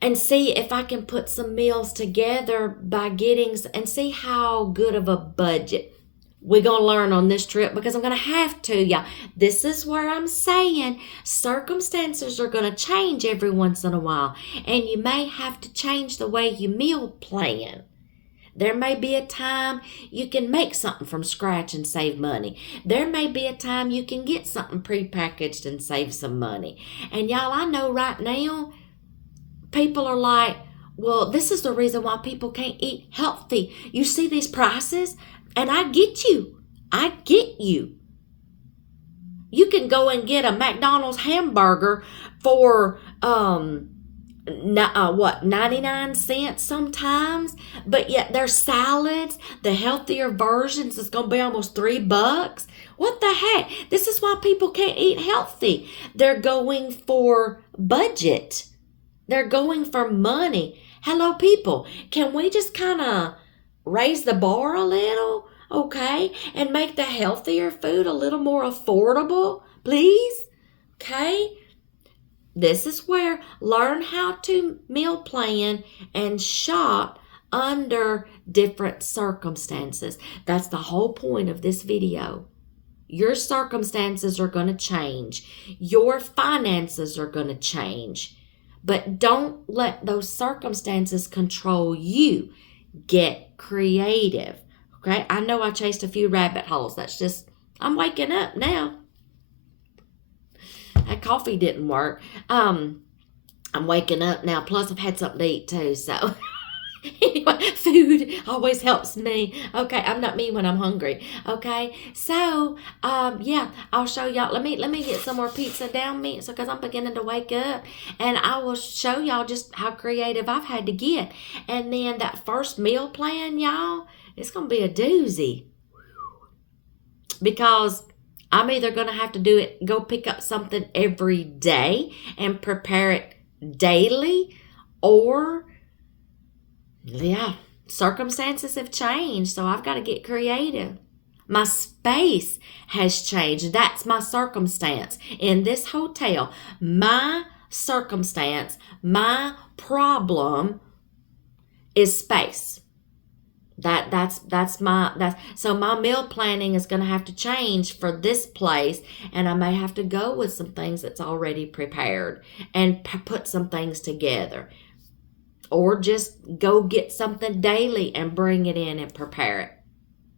And see if I can put some meals together by getting, and see how good of a budget we're going to learn on this trip, because I'm going to have to, y'all. This is where I'm saying circumstances are going to change every once in a while, and you may have to change the way you meal plan. There may be a time you can make something from scratch and save money. There may be a time you can get something prepackaged and save some money. And y'all, I know right now, people are like, well, this is the reason why people can't eat healthy. You see these prices, and I get you. I get you. You can go and get a McDonald's hamburger for 99 cents sometimes, but yet their salads, the healthier versions, is going to be almost $3. What the heck? This is why people can't eat healthy. They're going for budget. They're going for money. Hello, people. Can we just kind of raise the bar a little, okay, and make the healthier food a little more affordable, please? Okay? This is where learn how to meal plan and shop under different circumstances. That's the whole point of this video. Your circumstances are going to change. Your finances are going to change. But don't let those circumstances control you. Get creative. Okay? I know I chased a few rabbit holes. That's just, I'm waking up now. That coffee didn't work. I'm waking up now. Plus, I've had something to eat too. So, anyway, food always helps me. Okay, I'm not me when I'm hungry. Okay, so yeah, I'll show y'all. Let me get some more pizza down me, so because I'm beginning to wake up, and I will show y'all just how creative I've had to get. And then that first meal plan, y'all, it's gonna be a doozy, because I'm either going to have to do it, go pick up something every day and prepare it daily, or, yeah, circumstances have changed, so I've got to get creative. My space has changed. That's my circumstance. In this hotel, my circumstance, my problem is space. So my meal planning is going to have to change for this place, and I may have to go with some things that's already prepared and put some things together, or just go get something daily and bring it in and prepare it.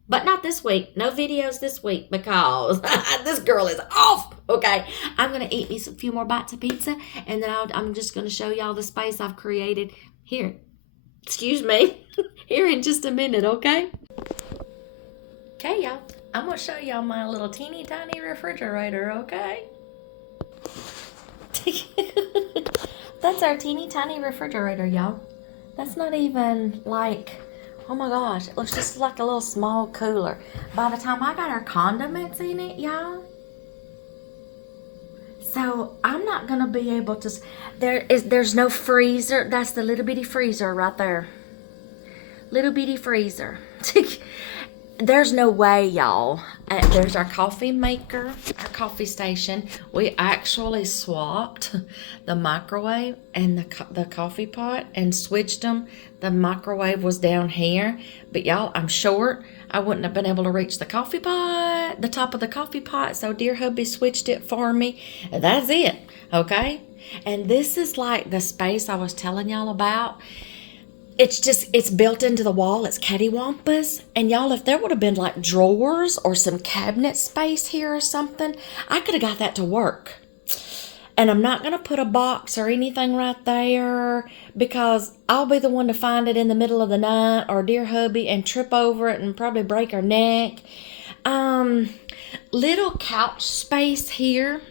But not this week. No videos this week because this girl is off. Okay, I'm gonna eat me some few more bites of pizza, and then I'm just gonna show y'all the space I've created here. Excuse me. Here in just a minute. Okay. Okay, y'all. I'm gonna show y'all my little teeny tiny refrigerator. Okay. That's our teeny tiny refrigerator, y'all. That's not even like, oh my gosh, it looks just like a little small cooler. By the time I got our condiments in it, y'all, so I'm not gonna be able to, there's no freezer. That's the little bitty freezer right there. Little bitty freezer. There's no way, y'all. There's our coffee maker, our coffee station. We actually swapped the microwave and the coffee pot and switched them. The microwave was down here, but y'all, I'm short. I wouldn't have been able to reach the coffee pot, the top of the coffee pot, so dear hubby switched it for me. That's it, okay? And this is like the space I was telling y'all about. It's built into the wall. It's cattywampus. And y'all, if there would have been like drawers or some cabinet space here or something, I could have got that to work. And I'm not going to put a box or anything right there because I'll be the one to find it in the middle of the night, or dear hubby, and trip over it and probably break our neck. Little couch space here.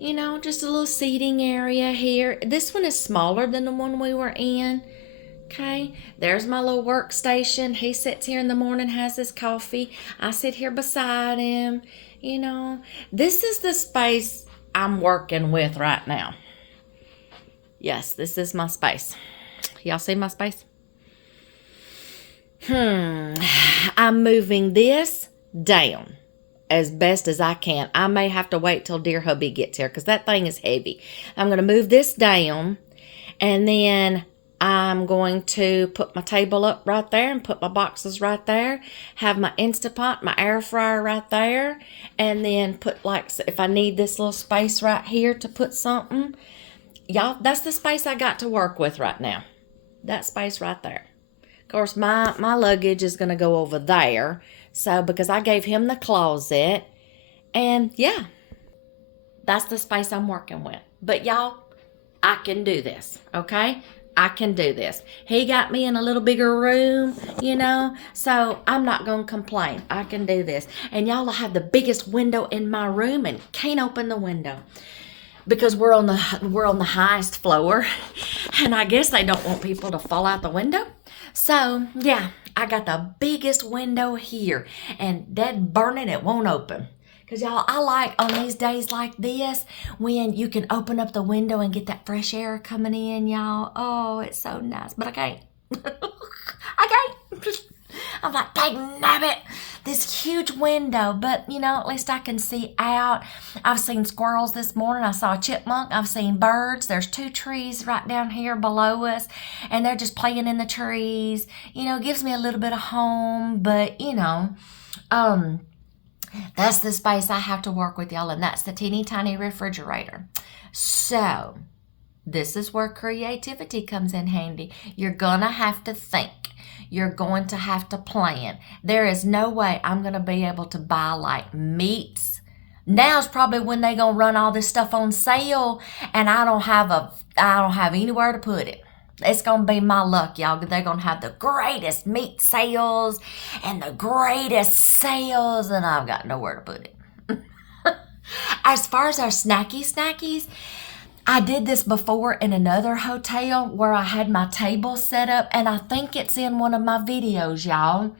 You know, just a little seating area here. This one is smaller than the one we were in. Okay, there's my little workstation. He sits here in the morning, has his coffee. I sit here beside him. You know, this is the space I'm working with right now. Yes, this is my space. Y'all see my space? I'm moving this down as best as I can. I may have to wait till dear hubby gets here because that thing is heavy. I'm going to move this down, and then I'm going to put my table up right there and put my boxes right there, have my Instapot, my air fryer right there, and then put, like, if I need this little space right here to put something, y'all, that's the space I got to work with right now. That space right there. Of course, my luggage is going to go over there. So, because I gave him the closet, and yeah, that's the space I'm working with. But y'all, I can do this, okay? I can do this. He got me in a little bigger room, you know, so I'm not going to complain. I can do this. And y'all, I have the biggest window in my room and can't open the window because we're on the highest floor, and I guess they don't want people to fall out the window. So, yeah, I got the biggest window here, and dead burning, it won't open. Because, y'all, I like on these days like this when you can open up the window and get that fresh air coming in, y'all. Oh, it's so nice. But I can't. I can't. I'm like, dang nabbit, this huge window. But, you know, at least I can see out. I've seen squirrels this morning. I saw a chipmunk. I've seen birds. There's 2 trees right down here below us, and they're just playing in the trees. You know, it gives me a little bit of home, but, you know, that's the space I have to work with, y'all, and that's the teeny tiny refrigerator. So, this is where creativity comes in handy. You're gonna have to think. You're going to have to plan. There is no way I'm going to be able to buy like meats. Now's probably when they going to run all this stuff on sale, and I don't have anywhere to put it. It's going to be my luck, y'all. They're going to have the greatest meat sales and the greatest sales, and I've got nowhere to put it. As far as our snackies, I did this before in another hotel where I had my table set up, and I think it's in one of my videos, y'all.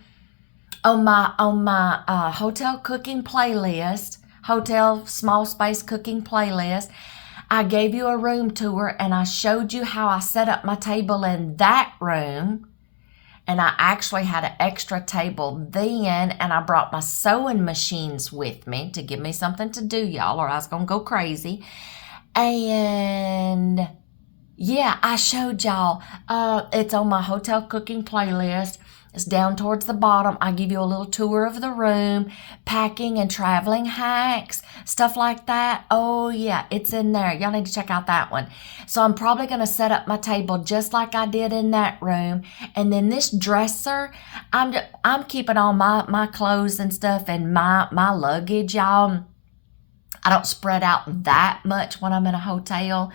On my hotel cooking playlist, hotel small space cooking playlist, I gave you a room tour, and I showed you how I set up my table in that room. And I actually had an extra table then, and I brought my sewing machines with me to give me something to do, y'all, or I was going to go crazy. And Yeah, I showed y'all. It's on my hotel cooking playlist. It's down towards the bottom. I give you a little tour of the room, packing and traveling hacks, stuff like that. Oh yeah, it's in there. Y'all need to check out that one. So I'm probably gonna set up my table just like I did in that room. And then this dresser, I'm keeping all my clothes and stuff and my luggage, y'all. I don't spread out that much when I'm in a hotel.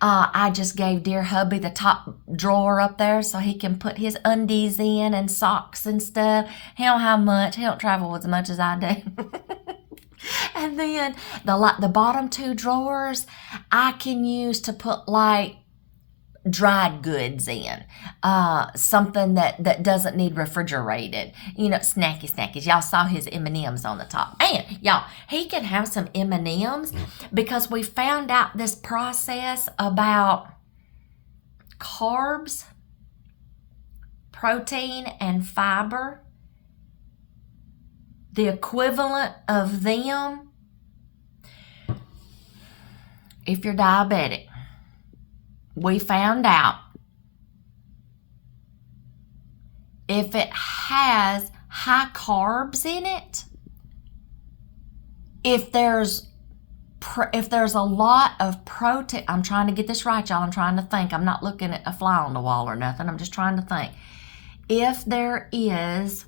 I just gave dear hubby the top drawer up there so he can put his undies in and socks and stuff. He don't have much. He don't travel as much as I do. And then the bottom two drawers I can use to put like dried goods in, something that doesn't need refrigerated, snackies. Y'all saw his M&Ms on the top, and y'all, he can have some M&Ms because we found out this process about carbs, protein, and fiber. The equivalent of them, if you're diabetic, we found out if it has high carbs in it, if there's a lot of protein, I'm trying to get this right, y'all. I'm trying to think. I'm not looking at a fly on the wall or nothing. I'm just trying to think. If there is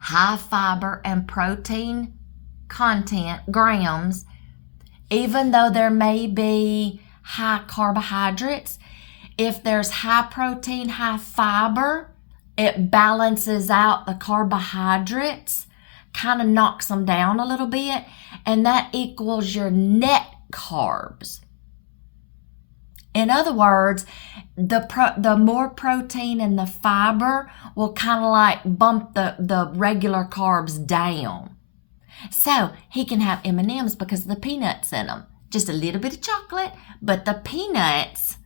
high fiber and protein content, grams, even though there may be high carbohydrates, if there's high protein, high fiber, it balances out the carbohydrates, kind of knocks them down a little bit, and that equals your net carbs. In other words, the more protein and the fiber will kind of like bump the regular carbs down. So he can have M&Ms because of the peanuts in them. Just a little bit of chocolate, but the peanuts,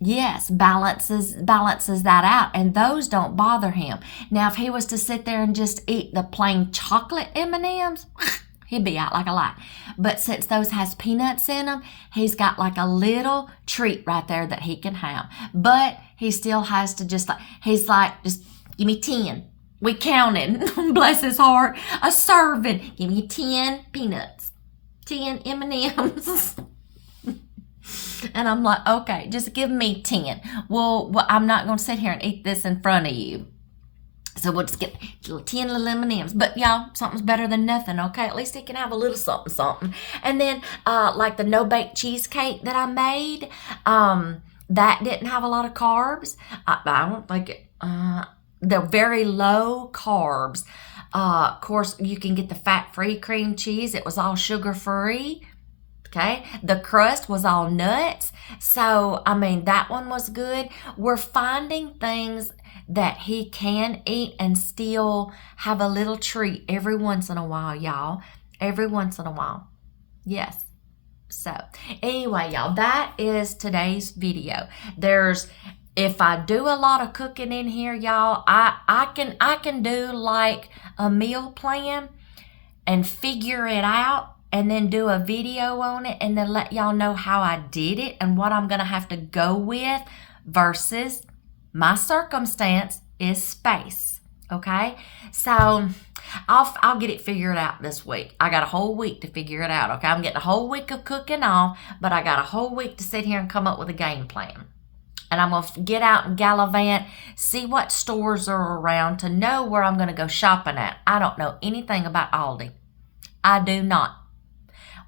yes, balances that out, and those don't bother him. Now, if he was to sit there and just eat the plain chocolate M&Ms, he'd be out like a light. But since those has peanuts in them, he's got like a little treat right there that he can have. But he still has to just give me 10. We counted, bless his heart, a serving. Give me 10 peanuts, 10 M&Ms. And I'm like, okay, just give me 10. Well, I'm not going to sit here and eat this in front of you. So we'll just get 10 little M&Ms. But y'all, something's better than nothing, okay? At least he can have a little something. And then like the no-bake cheesecake that I made, that didn't have a lot of carbs. I don't think it, they're very low carbs. Of course, you can get the fat-free cream cheese. It was all sugar-free. Okay, the crust was all nuts. So, I mean, that one was good. We're finding things that he can eat and still have a little treat every once in a while, y'all. Every once in a while. Yes. So, anyway, y'all, that is today's video. If I do a lot of cooking in here, y'all, I can do like a meal plan and figure it out, and then do a video on it, and then let y'all know how I did it and what I'm going to have to go with versus my circumstance is space, okay? So I'll get it figured out this week. I got a whole week to figure it out, okay? I'm getting a whole week of cooking off, but I got a whole week to sit here and come up with a game plan. And I'm going to get out and gallivant, see what stores are around to know where I'm going to go shopping at. I don't know anything about Aldi. I do not.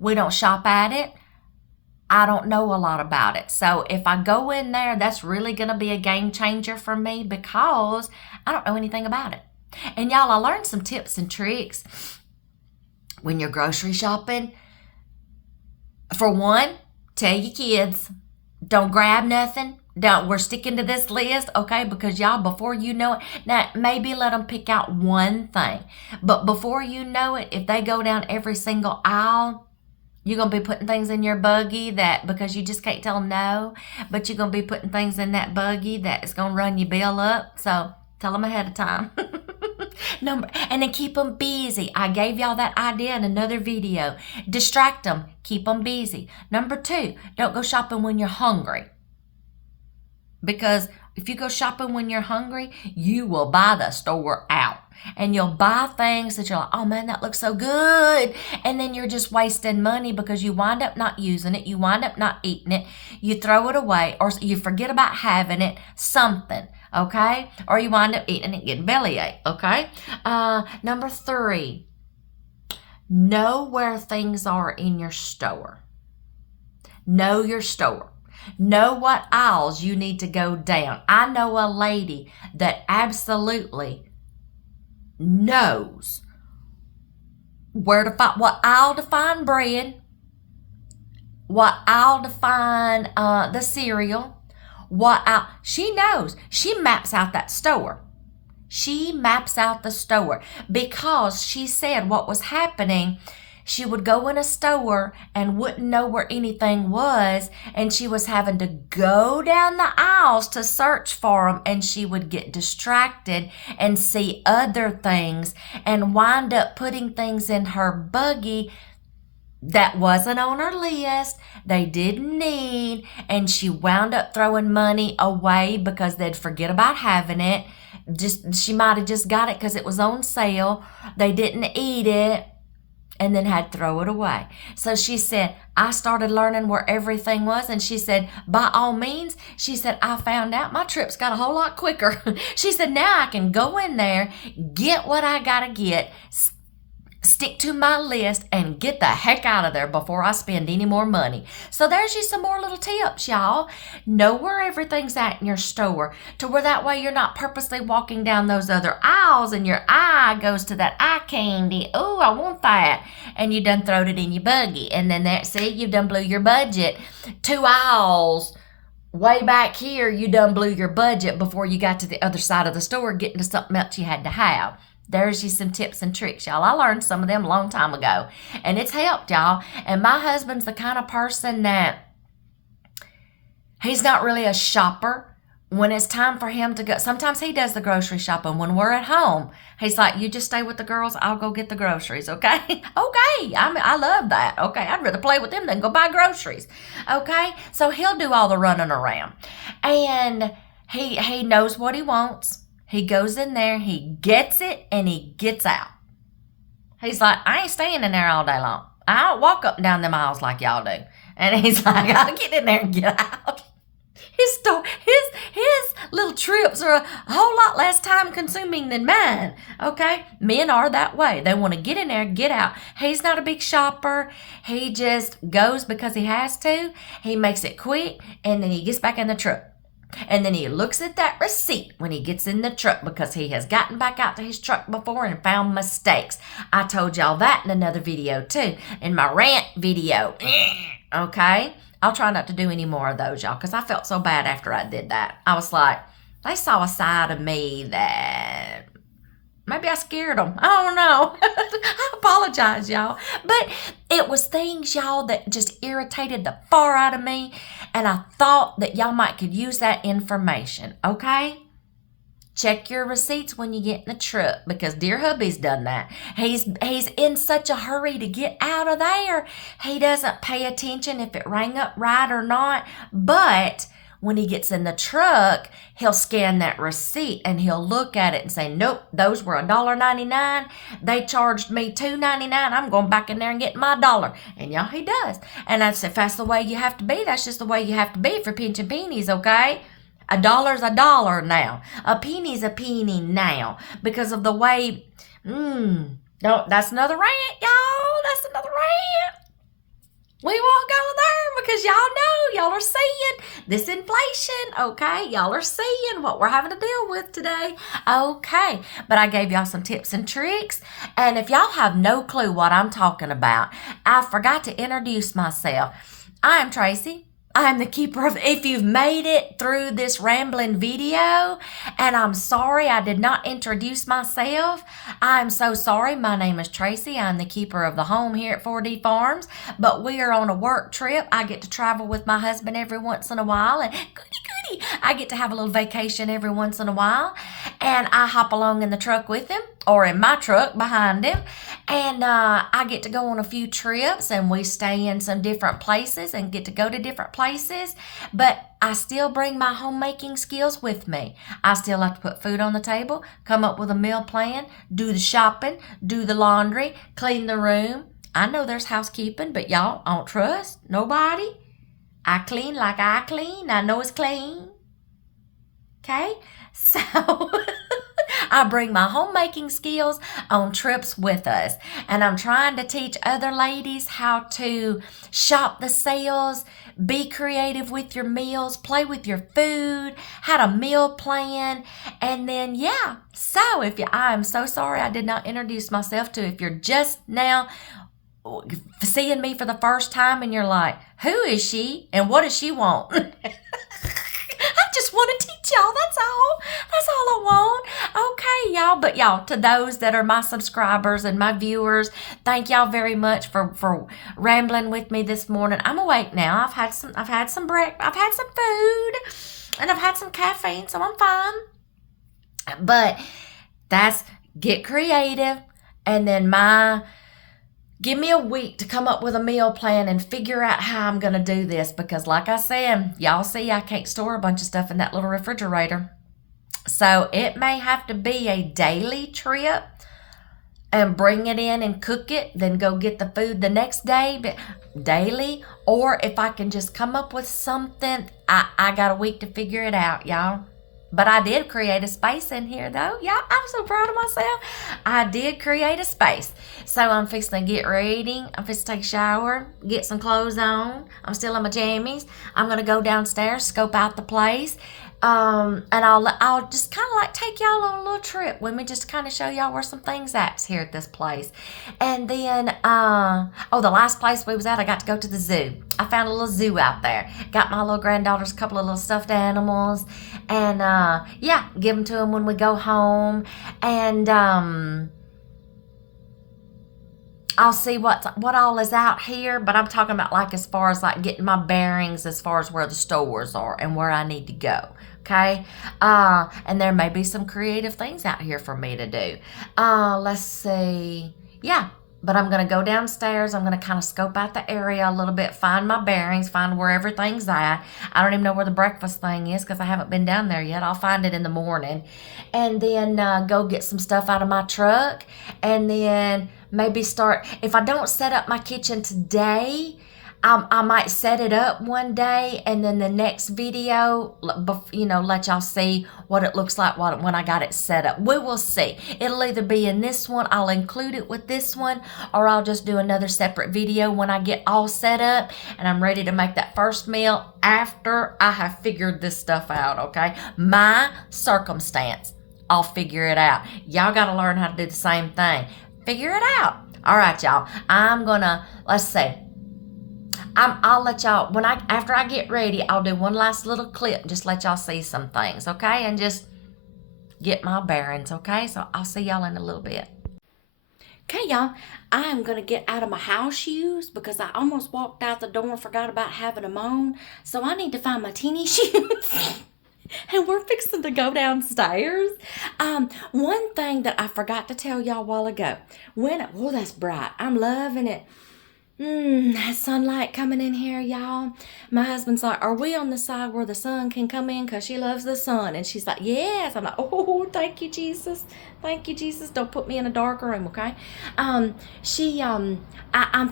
We don't shop at it. I don't know a lot about it. So if I go in there, that's really going to be a game changer for me because I don't know anything about it. And y'all, I learned some tips and tricks when you're grocery shopping. For one, tell your kids, don't grab nothing. We're sticking to this list, okay? Because y'all, before you know it, now maybe let them pick out one thing. But before you know it, if they go down every single aisle, you're going to be putting things in your buggy that, because you just can't tell them no, but you're going to be putting things in that buggy that is going to run your bill up. So tell them ahead of time. And then keep them busy. I gave y'all that idea in another video. Distract them. Keep them busy. Number 2, don't go shopping when you're hungry. Because if you go shopping when you're hungry, you will buy the store out. And you'll buy things that you're like, oh man, that looks so good. And then you're just wasting money because you wind up not using it. You wind up not eating it. You throw it away or you forget about having it, something, okay? Or you wind up eating it, getting bellyache, okay? Number 3, know where things are in your store. Know your store. Know what aisles you need to go down. I know a lady that absolutely knows where to find, what aisle to find bread, what aisle to find the cereal, what aisle. She knows. She maps out that store. She maps out the store because she said what was happening. She would go in a store and wouldn't know where anything was, and she was having to go down the aisles to search for them, and she would get distracted and see other things and wind up putting things in her buggy that wasn't on her list, they didn't need, and she wound up throwing money away because they'd forget about having it. She might have just got it because it was on sale. They didn't eat it, and then had to throw it away. So she said, I started learning where everything was, and she said, by all means, she said, I found out my trips got a whole lot quicker. She said, now I can go in there, get what I gotta get, stick to my list, and get the heck out of there before I spend any more money. So there's you some more little tips, y'all. Know where everything's at in your store, to where that way you're not purposely walking down those other aisles and your eye goes to that eye candy. Oh, I want that. And you done throwed it in your buggy. And then that, see, you done blew your budget. 2 aisles way back here, you done blew your budget before you got to the other side of the store getting to something else you had to have. There's you some tips and tricks, y'all. I learned some of them a long time ago, and it's helped, y'all. And my husband's the kind of person that he's not really a shopper. When it's time for him to go, sometimes he does the grocery shopping. When we're at home, he's like, you just stay with the girls. I'll go get the groceries, okay? Okay, I love that, okay? I'd rather play with them than go buy groceries, okay? So he'll do all the running around. And he knows what he wants. He goes in there, he gets it, and he gets out. He's like, I ain't staying in there all day long. I don't walk up and down them aisles like y'all do. And he's like, I'll get in there and get out. His little trips are a whole lot less time consuming than mine, okay? Men are that way. They want to get in there, get out. He's not a big shopper. He just goes because he has to. He makes it quick, and then he gets back in the truck. And then he looks at that receipt when he gets in the truck because he has gotten back out to his truck before and found mistakes. I told y'all that in another video too, in my rant video. Okay? I'll try not to do any more of those, y'all, because I felt so bad after I did that. I was like, they saw a side of me that maybe I scared them. I don't know. I apologize, y'all. But it was things, y'all, that just irritated the far out of me. And I thought that y'all might could use that information, okay? Check your receipts when you get in the truck because dear hubby's done that. He's in such a hurry to get out of there. He doesn't pay attention if it rang up right or not. But when he gets in the truck, he'll scan that receipt and he'll look at it and say, nope, those were $1.99. They charged me $2.99. I'm going back in there and getting my dollar. And y'all, he does. And I said, if that's the way you have to be, that's just the way you have to be for pinching pennies, okay? $1's $1 now. A penny's a penny now. Because of the way, no, that's another rant, y'all. That's another rant. We won't go there because y'all know, y'all are seeing this inflation, okay? Y'all are seeing what we're having to deal with today, okay? But I gave y'all some tips and tricks, and if y'all have no clue what I'm talking about, I forgot to introduce myself. I am Tracy. I'm the keeper of, if you've made it through this rambling video, and I'm sorry I did not introduce myself. I'm so sorry. My name is Tracy. I'm the keeper of the home here at 4D Farms, but we are on a work trip. I get to travel with my husband every once in a while, and goody, I get to have a little vacation every once in a while, and I hop along in the truck with him, or in my truck behind him, and I get to go on a few trips, and we stay in some different places and get to go to different places, but I still bring my homemaking skills with me. I still have to put food on the table, come up with a meal plan, do the shopping, do the laundry, clean the room. I know there's housekeeping, but y'all, I don't trust nobody. I clean like I clean. I know it's clean. Okay? So I bring my homemaking skills on trips with us. And I'm trying to teach other ladies how to shop the sales, be creative with your meals, play with your food, how to meal plan. And then, yeah. So I am so sorry I did not introduce myself to, if you're just now seeing me for the first time and you're like, who is she and what does she want? I just want to teach y'all. That's all I want. Okay, y'all. But y'all, to those that are my subscribers and my viewers, thank y'all very much for rambling with me this morning. I'm awake now. I've had some breakfast. I've had some food, and I've had some caffeine, so I'm fine. But that's get creative, and then give me a week to come up with a meal plan and figure out how I'm going to do this, because like I said, y'all see I can't store a bunch of stuff in that little refrigerator. So it may have to be a daily trip and bring it in and cook it, then go get the food the next day, but daily. Or if I can just come up with something, I got a week to figure it out, y'all. But I did create a space in here, though. Yeah, I'm so proud of myself. I did create a space. So I'm fixing to get ready. I'm fixing to take a shower, get some clothes on. I'm still in my jammies. I'm going to go downstairs, scope out the place. And I'll just kind of like take y'all on a little trip with me, just to kind of show y'all where some things at here at this place. And then, the last place we was at, I got to go to the zoo. I found a little zoo out there. Got my little granddaughters a couple of little stuffed animals, and give them to them when we go home. And I'll see what all is out here, but I'm talking about like as far as like getting my bearings as far as where the stores are and where I need to go. Okay, and there may be some creative things out here for me to do. Let's see. Yeah, but I'm going to go downstairs. I'm going to kind of scope out the area a little bit, find my bearings, find where everything's at. I don't even know where the breakfast thing is because I haven't been down there yet. I'll find it in the morning. And then go get some stuff out of my truck. And then maybe start, if I don't set up my kitchen today, I might set it up one day, and then the next video, let y'all see what it looks like when I got it set up. We will see. It'll either be in this one, I'll include it with this one, or I'll just do another separate video when I get all set up and I'm ready to make that first meal after I have figured this stuff out, okay? My circumstance, I'll figure it out. Y'all got to learn how to do the same thing. Figure it out. All right, y'all. Let's see. I'll let y'all, after I get ready, I'll do one last little clip, just let y'all see some things, okay? And just get my bearings, okay? So I'll see y'all in a little bit. Okay, y'all, I am going to get out of my house shoes because I almost walked out the door and forgot about having them on. So I need to find my teeny shoes. And we're fixing to go downstairs. One thing that I forgot to tell y'all a while ago. That's bright. I'm loving it. That sunlight coming in here, y'all. My husband's like, are we on the side where the sun can come in? Because she loves the sun. And she's like, yes. I'm like, oh, thank you, Jesus. Thank you, Jesus. Don't put me in a dark room, okay? I'm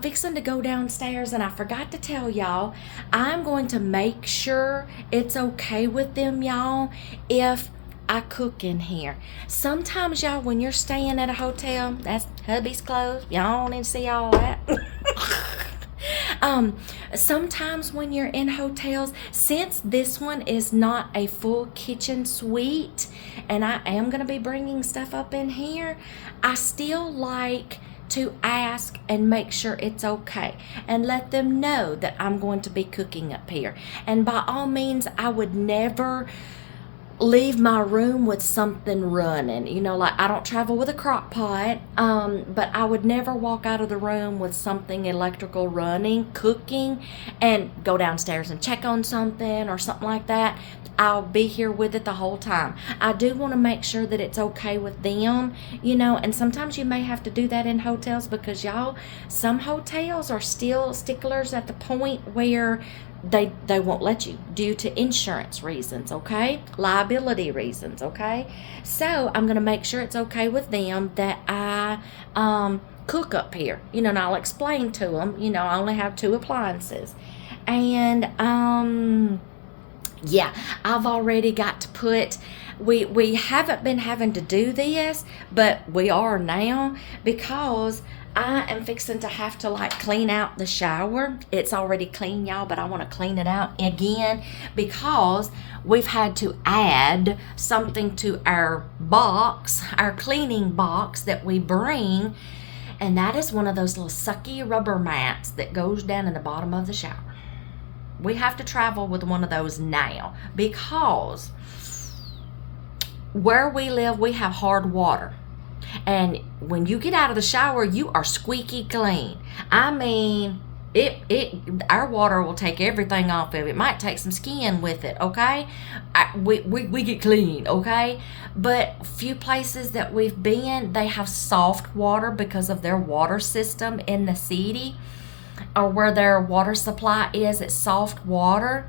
fixing to go downstairs, and I forgot to tell y'all, I'm going to make sure it's okay with them, y'all, if I cook in here. Sometimes, y'all, when you're staying at a hotel, that's hubby's clothes. Y'all don't need to see all that. Sometimes when you're in hotels, since this one is not a full kitchen suite, and I am going to be bringing stuff up in here, I still like to ask and make sure it's okay and let them know that I'm going to be cooking up here. And by all means, I would never leave my room with something running. You know, like I don't travel with a crock pot, but I would never walk out of the room with something electrical running, cooking, and go downstairs and check on something or something like that. I'll be here with it the whole time. I do want to make sure that it's okay with them, you know, and sometimes you may have to do that in hotels because y'all, some hotels are still sticklers at the point where they won't let you due to insurance reasons, okay? Liability reasons, okay? So I'm going to make sure it's okay with them that I cook up here, you know, and I'll explain to them, you know, I only have 2 appliances. And yeah, I've already got to put, we haven't been having to do this, but we are now because I am fixing to have to like clean out the shower. It's already clean, y'all, but I want to clean it out again because we've had to add something to our box, our cleaning box that we bring, and that is one of those little sucky rubber mats that goes down in the bottom of the shower. We have to travel with one of those now because where we live, we have hard water. And when you get out of the shower, you are squeaky clean. I mean, our water will take everything off of it. It might take some skin with it, okay? We get clean, okay? But few places that we've been, they have soft water because of their water system in the city, or where their water supply is, it's soft water.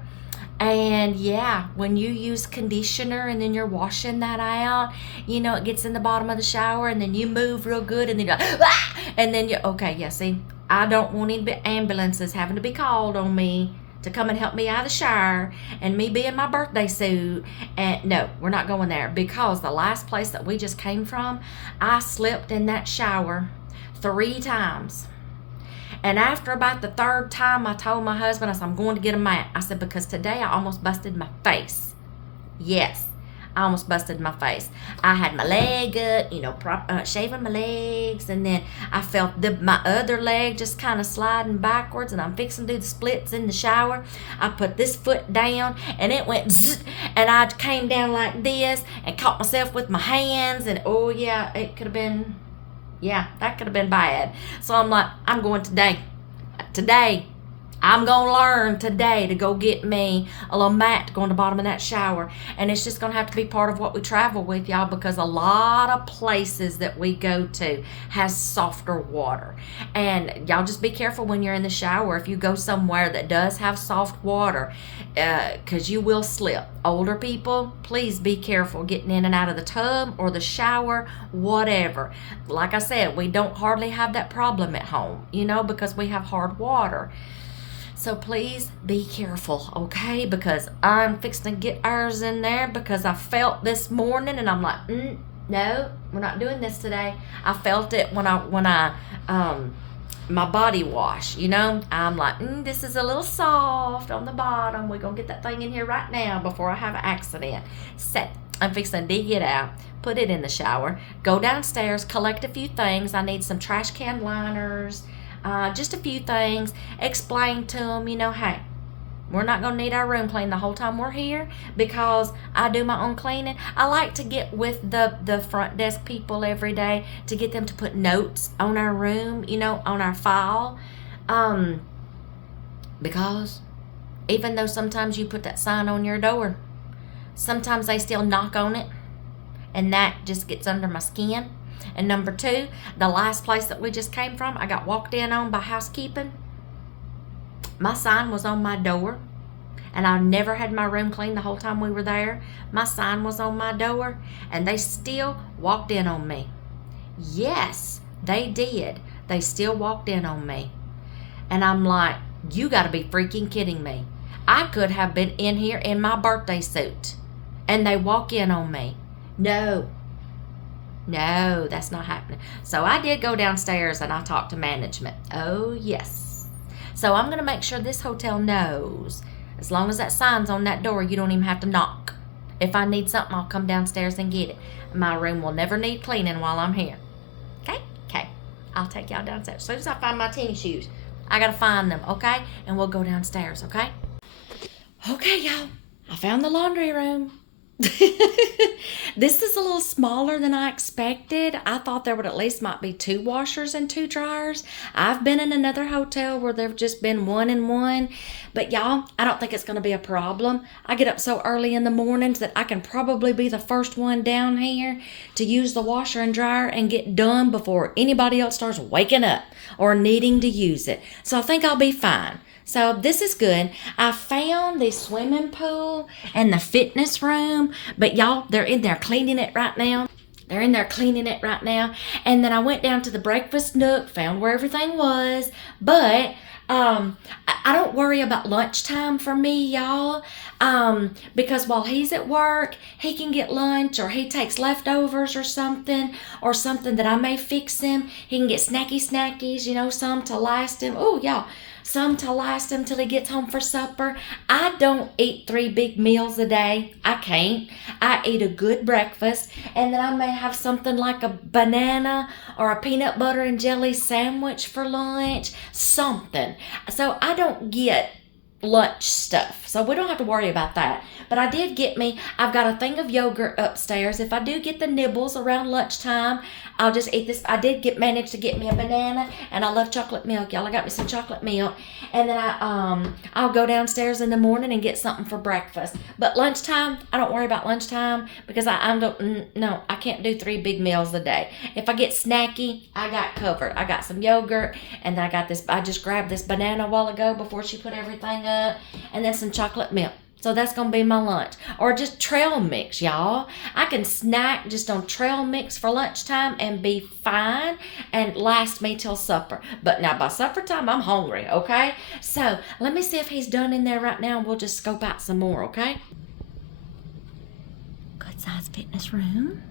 And yeah, when you use conditioner and then you're washing that out, you know, it gets in the bottom of the shower and then you move real good and then you're like, ah! And then okay, yeah, see, I don't want any ambulances having to be called on me to come and help me out of the shower and me be in my birthday suit. And no, we're not going there because the last place that we just came from, I slipped in that shower 3 times. And after about the 3rd time, I told my husband, I said, I'm going to get a mat. I said, because today I almost busted my face. Yes, I almost busted my face. I had my leg up, you know, shaving my legs. And then I felt my other leg just kind of sliding backwards. And I'm fixing to do the splits in the shower. I put this foot down and it went zzz. And I came down like this and caught myself with my hands. And oh yeah, it could have been... yeah, that could have been bad. So I'm like, I'm going today. Today, I'm going to learn today to go get me a little mat to go in the bottom of that shower. And it's just going to have to be part of what we travel with, y'all, because a lot of places that we go to has softer water. And y'all just be careful when you're in the shower if you go somewhere that does have soft water, because you will slip. Older people, please be careful getting in and out of the tub or the shower, whatever. Like I said, we don't hardly have that problem at home, you know, because we have hard water. So please be careful, okay? Because I'm fixing to get ours in there because I felt this morning and I'm like, no, we're not doing this today. I felt it when I my body wash, you know? I'm like, this is a little soft on the bottom. We're going to get that thing in here right now before I have an accident. So I'm fixing to dig it out, put it in the shower, go downstairs, collect a few things. I need some trash can liners, just a few things, explain to them, you know, hey, we're not going to need our room cleaned the whole time we're here because I do my own cleaning. I like to get with the front desk people every day to get them to put notes on our room, you know, on our file. Because even though sometimes you put that sign on your door, sometimes they still knock on it and that just gets under my skin. And number 2, the last place that we just came from, I got walked in on by housekeeping. My sign was on my door, and I never had my room cleaned the whole time we were there. My sign was on my door, and they still walked in on me. Yes, they did. They still walked in on me. And I'm like, you got to be freaking kidding me. I could have been in here in my birthday suit, and they walk in on me. No, that's not happening. So I did go downstairs, and I talked to management. Oh, yes. So I'm going to make sure this hotel knows, as long as that sign's on that door, you don't even have to knock. If I need something, I'll come downstairs and get it. My room will never need cleaning while I'm here. Okay. I'll take y'all downstairs. As soon as I find my tennis shoes, I got to find them, okay? And we'll go downstairs, okay? Okay, y'all. I found the laundry room. This is a little smaller than I expected. I thought there would at least might be 2 washers and 2 dryers. I've been in another hotel where there've just been 1 and 1. But y'all, I don't think it's going to be a problem. I get up so early in the mornings that I can probably be the first one down here to use the washer and dryer and get done before anybody else starts waking up or needing to use it. So I think I'll be fine. So this is good. I found the swimming pool and the fitness room, but y'all, they're in there cleaning it right now. They're in there cleaning it right now. And then I went down to the breakfast nook, found where everything was. But I don't worry about lunchtime for me, y'all. Because while he's at work, he can get lunch, or he takes leftovers or something that I may fix him. He can get snackies, some to last him. Oh, y'all. Some to last him till he gets home for supper. I don't eat 3 big meals a day. I can't. I eat a good breakfast, and then I may have something like a banana or a peanut butter and jelly sandwich for lunch. Something. So I don't get lunch stuff, so we don't have to worry about that. But I've got a thing of yogurt upstairs. If I do get the nibbles around lunchtime, I'll just eat this. I did manage to get me a banana, and I love chocolate milk, y'all. I got me some chocolate milk, and then I'll go downstairs in the morning and get something for breakfast. But lunchtime, I don't worry about lunchtime, because I can't do 3 big meals a day. If I get snacky, I got covered. I got some yogurt, and then I just grabbed this banana a while ago before she put everything up, and then some chocolate milk. So that's going to be my lunch. Or just trail mix, y'all. I can snack just on trail mix for lunchtime and be fine and last me till supper. But now by supper time, I'm hungry, okay? So let me see if he's done in there right now, and we'll just scope out some more, okay? Good size fitness room.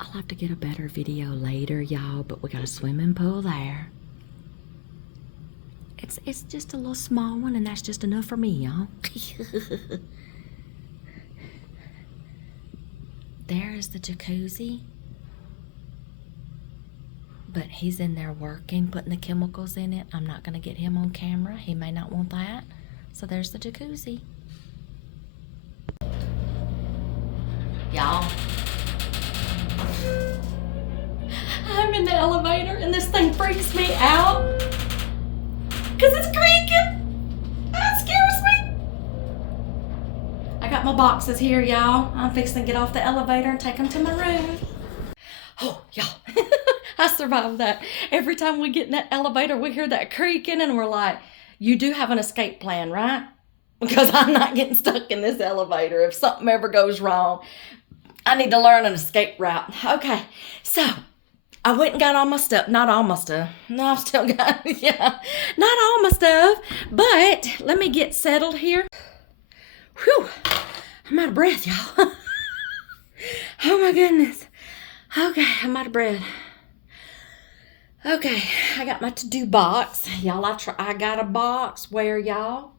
I'll have to get a better video later, y'all, but we got a swimming pool there. It's just a little small one, and that's just enough for me, y'all. There is the jacuzzi. But he's in there working, putting the chemicals in it. I'm not going to get him on camera. He may not want that. So there's the jacuzzi. Y'all. I'm in the elevator, and this thing freaks me out. Because it's creaking. That scares me. I got my boxes here, y'all. I'm fixing to get off the elevator and take them to my room. Oh, y'all. I survived that. Every time we get in that elevator, we hear that creaking, and we're like, you do have an escape plan, right? Because I'm not getting stuck in this elevator. If something ever goes wrong, I need to learn an escape route. Okay, so I went and got all my stuff. Not all my stuff. No, I've still got, not all my stuff. But let me get settled here. Whew, I'm out of breath, y'all. Oh my goodness. Okay, I'm out of breath. Okay, I got my to-do box. Y'all, I got a box where, y'all,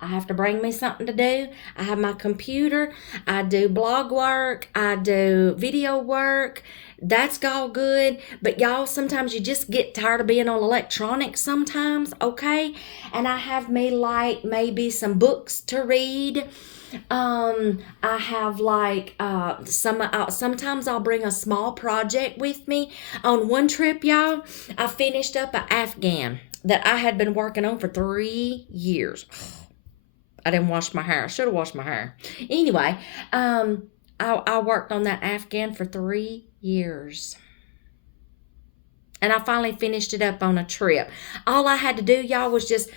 I have to bring me something to do. I have my computer. I do blog work. I do video work. That's all good. But y'all, sometimes you just get tired of being on electronics sometimes, okay? And I have me like maybe some books to read. I have like sometimes I'll bring a small project with me. On one trip, y'all, I finished up an Afghan that I had been working on for 3 years. I didn't wash my hair. I should have washed my hair. Anyway, I worked on that Afghan for 3 years. And I finally finished it up on a trip. All I had to do, y'all, was just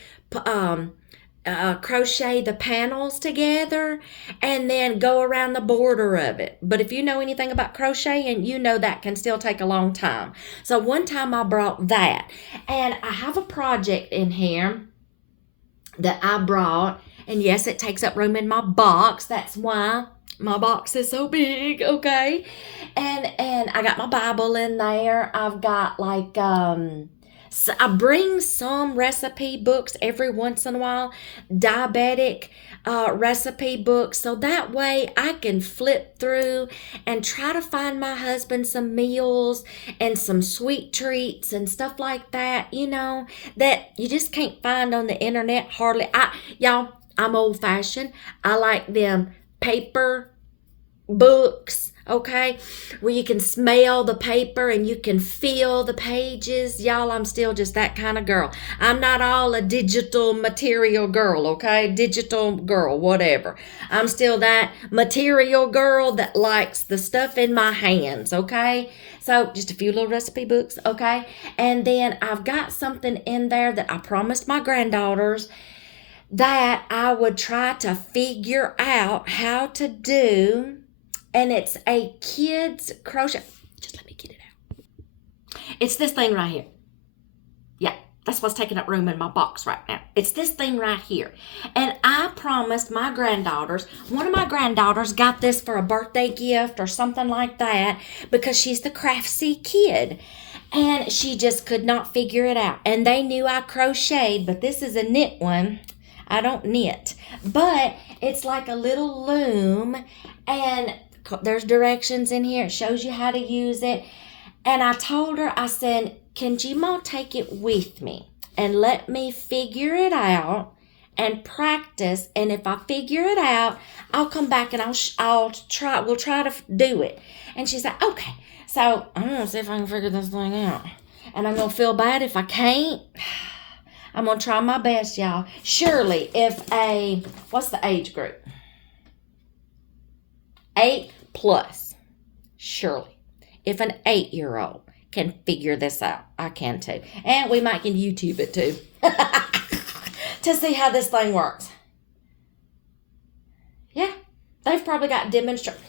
crochet the panels together and then go around the border of it. But if you know anything about crocheting, you know that can still take a long time. So one time I brought that. And I have a project in here that I brought. And yes, it takes up room in my box. That's why my box is so big, okay? And I got my Bible in there. I've got like, so I bring some recipe books every once in a while. Diabetic recipe books, so that way I can flip through and try to find my husband some meals and some sweet treats and stuff like that, that you just can't find on the internet hardly. Y'all, I'm old fashioned. I like them paper books, okay, where you can smell the paper and you can feel the pages. Y'all, I'm still just that kind of girl. I'm not all a digital material girl, okay, digital girl, whatever. I'm still that material girl that likes the stuff in my hands, okay. So just a few little recipe books, okay. And then I've got something in there that I promised my granddaughters that I would try to figure out how to do. And it's a kid's crochet. Just let me get it out. It's this thing right here. Yeah, that's what's taking up room in my box right now. It's this thing right here. And I promised my granddaughters, one of my granddaughters got this for a birthday gift or something like that because she's the craftsy kid. And she just could not figure it out. And they knew I crocheted, but this is a knit one. I don't knit. But it's like a little loom, and there's directions in here. It shows you how to use it. And I told her, I said, can Gma take it with me and let me figure it out and practice? And if I figure it out, I'll come back and we'll try to do it. And she said, okay. So I'm going to see if I can figure this thing out. And I'm going to feel bad if I can't. I'm going to try my best, y'all. Surely what's the age group? 8 plus. Surely. If an 8-year-old can figure this out, I can too. And we might can YouTube it too. To see how this thing works. Yeah. They've probably got demonstration.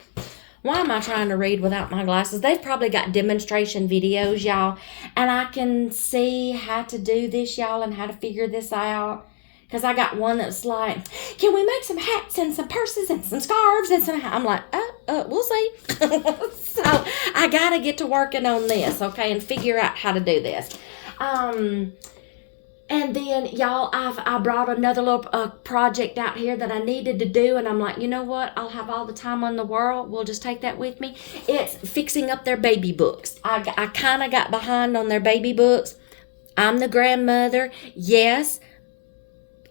Why am I trying to read without my glasses? They've probably got demonstration videos, y'all. And I can see how to do this, y'all, and how to figure this out. Because I got one that's like, can we make some hats and some purses and some scarves and some... I'm like, we'll see. So I got to get to working on this, okay, and figure out how to do this. And then, y'all, I brought another little project out here that I needed to do. And I'm like, you know what? I'll have all the time in the world. We'll just take that with me. It's fixing up their baby books. I kind of got behind on their baby books. I'm the grandmother. Yes,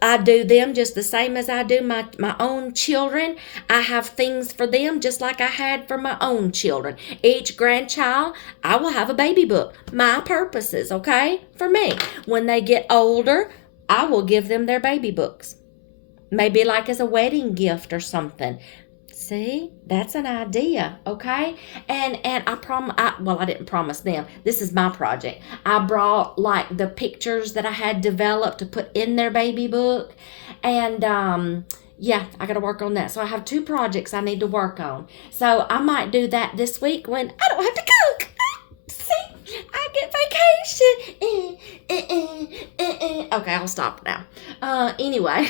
I do them just the same as I do my own children. I have things for them just like I had for my own children. Each grandchild, I will have a baby book. My purposes, okay? For me. When they get older, I will give them their baby books. Maybe like as a wedding gift or something. See, that's an idea, okay? And I didn't promise them. This is my project. I brought like the pictures that I had developed to put in their baby book. And yeah, I got to work on that. So I have 2 projects I need to work on. So I might do that this week when I don't have to cook. See, I get vacation. Okay, I'll stop now. Anyway.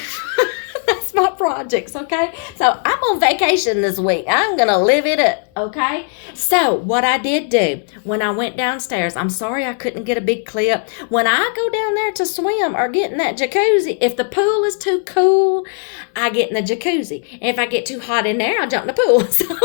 That's my projects, okay? So I'm on vacation this week. I'm going to live it up, okay? So what I did do when I went downstairs, I'm sorry I couldn't get a big clip. When I go down there to swim or get in that jacuzzi, if the pool is too cool, I get in the jacuzzi. If I get too hot in there, I'll jump in the pool. So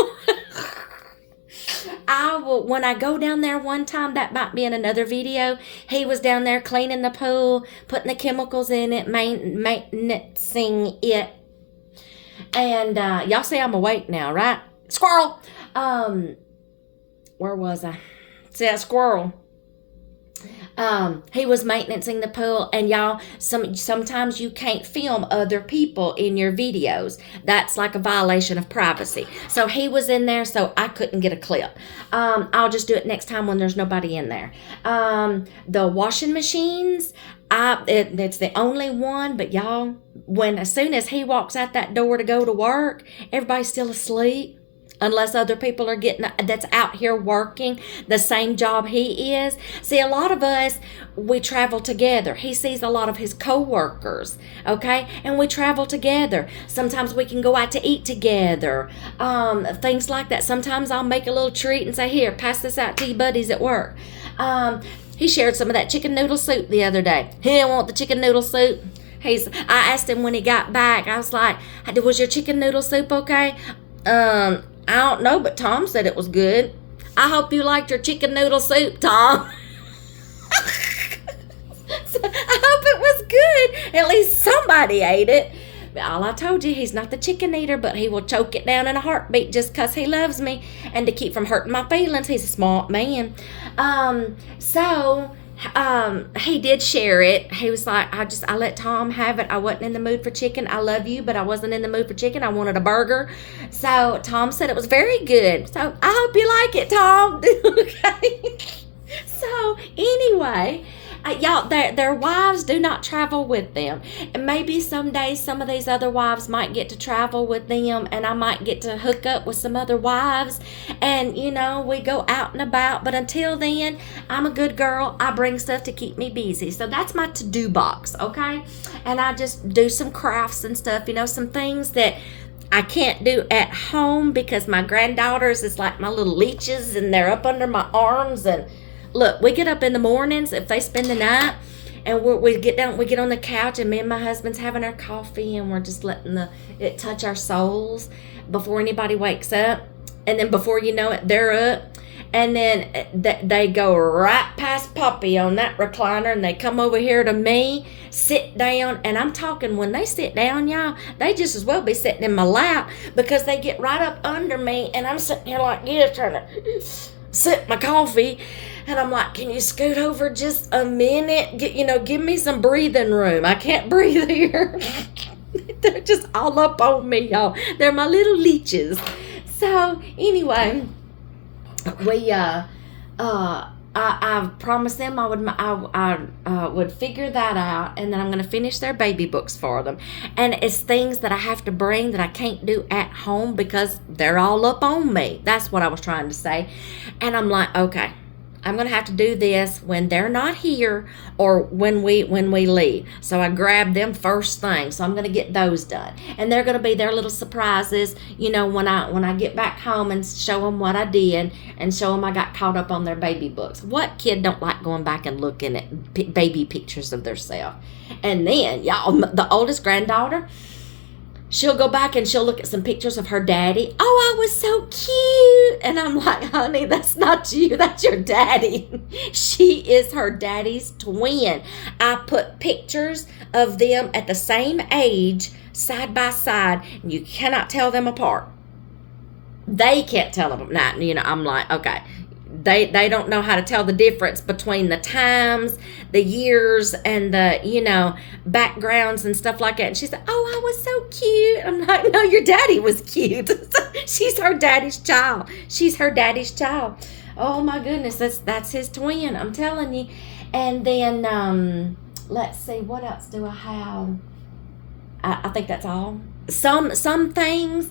when I go down there one time, that might be in another video. He was down there cleaning the pool, putting the chemicals in it, maintaining it. And y'all see I'm awake now, right? Squirrel! Where was I? See that squirrel? He was maintaining the pool, and y'all, sometimes you can't film other people in your videos. That's like a violation of privacy. So he was in there, so I couldn't get a clip. I'll just do it next time when there's nobody in there. The washing machines, it's the only one, but y'all, as soon as he walks out that door to go to work, everybody's still asleep. Unless other people are that's out here working the same job he is. See, a lot of us, we travel together. He sees a lot of his co-workers, okay? And we travel together. Sometimes we can go out to eat together, things like that. Sometimes I'll make a little treat and say, here, pass this out to your buddies at work. He shared some of that chicken noodle soup the other day. He didn't want the chicken noodle soup. I asked him when he got back. I was like, "Was your chicken noodle soup okay?" I don't know, but Tom said it was good. I hope you liked your chicken noodle soup, Tom. So I hope it was good. At least somebody ate it. But all I told you, he's not the chicken eater, but he will choke it down in a heartbeat just 'cause he loves me and to keep from hurting my feelings. He's a smart man. So he did share it. He was like, I let Tom have it. I wasn't in the mood for chicken. I love you, but I wasn't in the mood for chicken. I wanted a burger. So Tom said it was very good. So I hope you like it, Tom. Okay. So anyway, y'all, their wives do not travel with them. And maybe someday some of these other wives might get to travel with them, and I might get to hook up with some other wives, and we go out and about. But until then, I'm a good girl. I bring stuff to keep me busy. So that's my to-do box, okay? And I just do some crafts and stuff, some things that I can't do at home because my granddaughters is like my little leeches, and they're up under my arms. And look, we get up in the mornings if they spend the night, and we get on the couch, and me and my husband's having our coffee, and we're just letting it touch our souls before anybody wakes up. And then before you know it, they're up, and then they go right past Poppy on that recliner, and they come over here to me, sit down. And I'm talking, when they sit down, y'all, they just as well be sitting in my lap, because they get right up under me, and I'm sitting here like this trying to sip my coffee. And I'm like, can you scoot over just a minute? Give me some breathing room. I can't breathe here. They're just all up on me, y'all. They're my little leeches. So anyway, I promised them I would figure that out, and then I'm going to finish their baby books for them. And it's things that I have to bring that I can't do at home because they're all up on me. That's what I was trying to say. And I'm like, okay, I'm going to have to do this when they're not here or when we leave. So I grabbed them first thing. So I'm going to get those done. And they're going to be their little surprises, when I get back home, and show them what I did and show them I got caught up on their baby books. What kid don't like going back and looking at baby pictures of themselves? And then, y'all, the oldest granddaughter, she'll go back and she'll look at some pictures of her daddy. Oh, I was so cute. And I'm like, honey, that's not you. That's your daddy. She is her daddy's twin. I put pictures of them at the same age, side by side, and you cannot tell them apart. They can't tell them apart. I'm like, okay. They don't know how to tell the difference between the times, the years, and the, backgrounds and stuff like that. And she said, oh, I was so cute. I'm like, no, your daddy was cute. She's her daddy's child. She's her daddy's child. Oh, my goodness. That's his twin. I'm telling you. And then, let's see. What else do I have? I think that's all. Some things,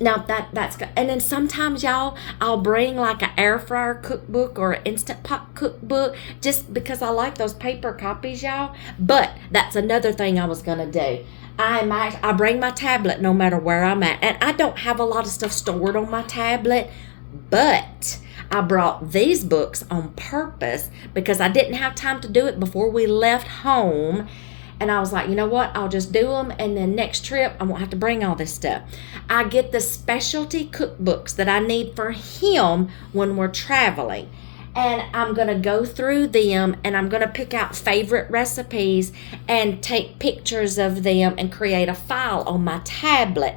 now that's good. And then sometimes, y'all, I'll bring like an air fryer cookbook or an Instant Pot cookbook just because I like those paper copies, y'all. But that's another thing I was gonna do. I bring my tablet no matter where I'm at, and I don't have a lot of stuff stored on my tablet, but I brought these books on purpose because I didn't have time to do it before we left home. And I was like, you know what? I'll just do them. And then next trip, I won't have to bring all this stuff. I get the specialty cookbooks that I need for him when we're traveling. And I'm going to go through them, and I'm going to pick out favorite recipes and take pictures of them and create a file on my tablet.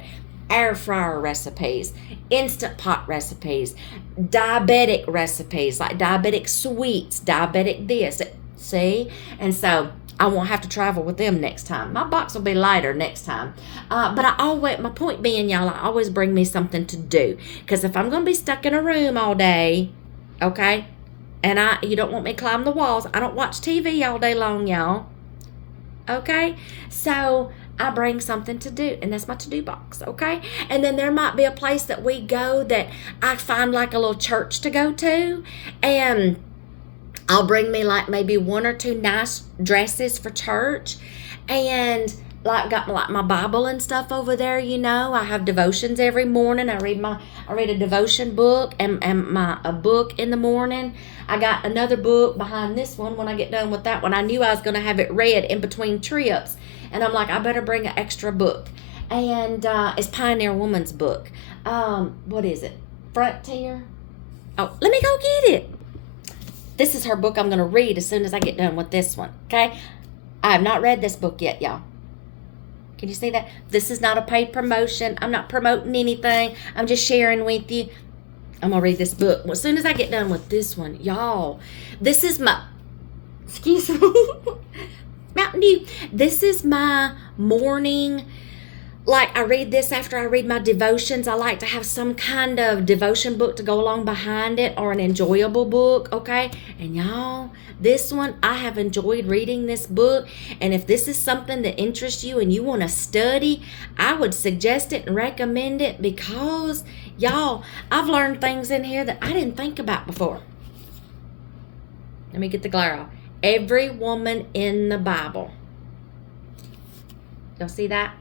Air fryer recipes, Instant Pot recipes, diabetic recipes, like diabetic sweets, diabetic this. See? And so I won't have to travel with them next time. My box will be lighter next time. But my point being, y'all, I always bring me something to do. Because if I'm going to be stuck in a room all day, okay, and you don't want me to climb the walls, I don't watch TV all day long, y'all. Okay? So I bring something to do, and that's my to-do box, okay? And then there might be a place that we go that I find like a little church to go to, and I'll bring me like maybe one or two nice dresses for church, and like got my Bible and stuff over there. I have devotions every morning. I read a devotion book and a book in the morning. I got another book behind this one. When I get done with that one, I knew I was going to have it read in between trips, and I'm like, I better bring an extra book. And it's Pioneer Woman's book. What is it? Frontier. Oh, let me go get it. This is her book I'm going to read as soon as I get done with this one. Okay, I have not read this book yet, y'all. Can you see that? This is not a paid promotion. I'm not promoting anything. I'm just sharing with you. I'm going to read this book. Well, as soon as I get done with this one, y'all, this is my, excuse me, Mountain Dew. This is my morning, like I read this after I read my devotions. I like to have some kind of devotion book to go along behind it, or an enjoyable book, okay? And y'all, this one, I have enjoyed reading this book. And if this is something that interests you and you want to study, I would suggest it and recommend it, because y'all, I've learned things in here that I didn't think about before. Let me get the glare off. Every woman in the Bible. Y'all see that?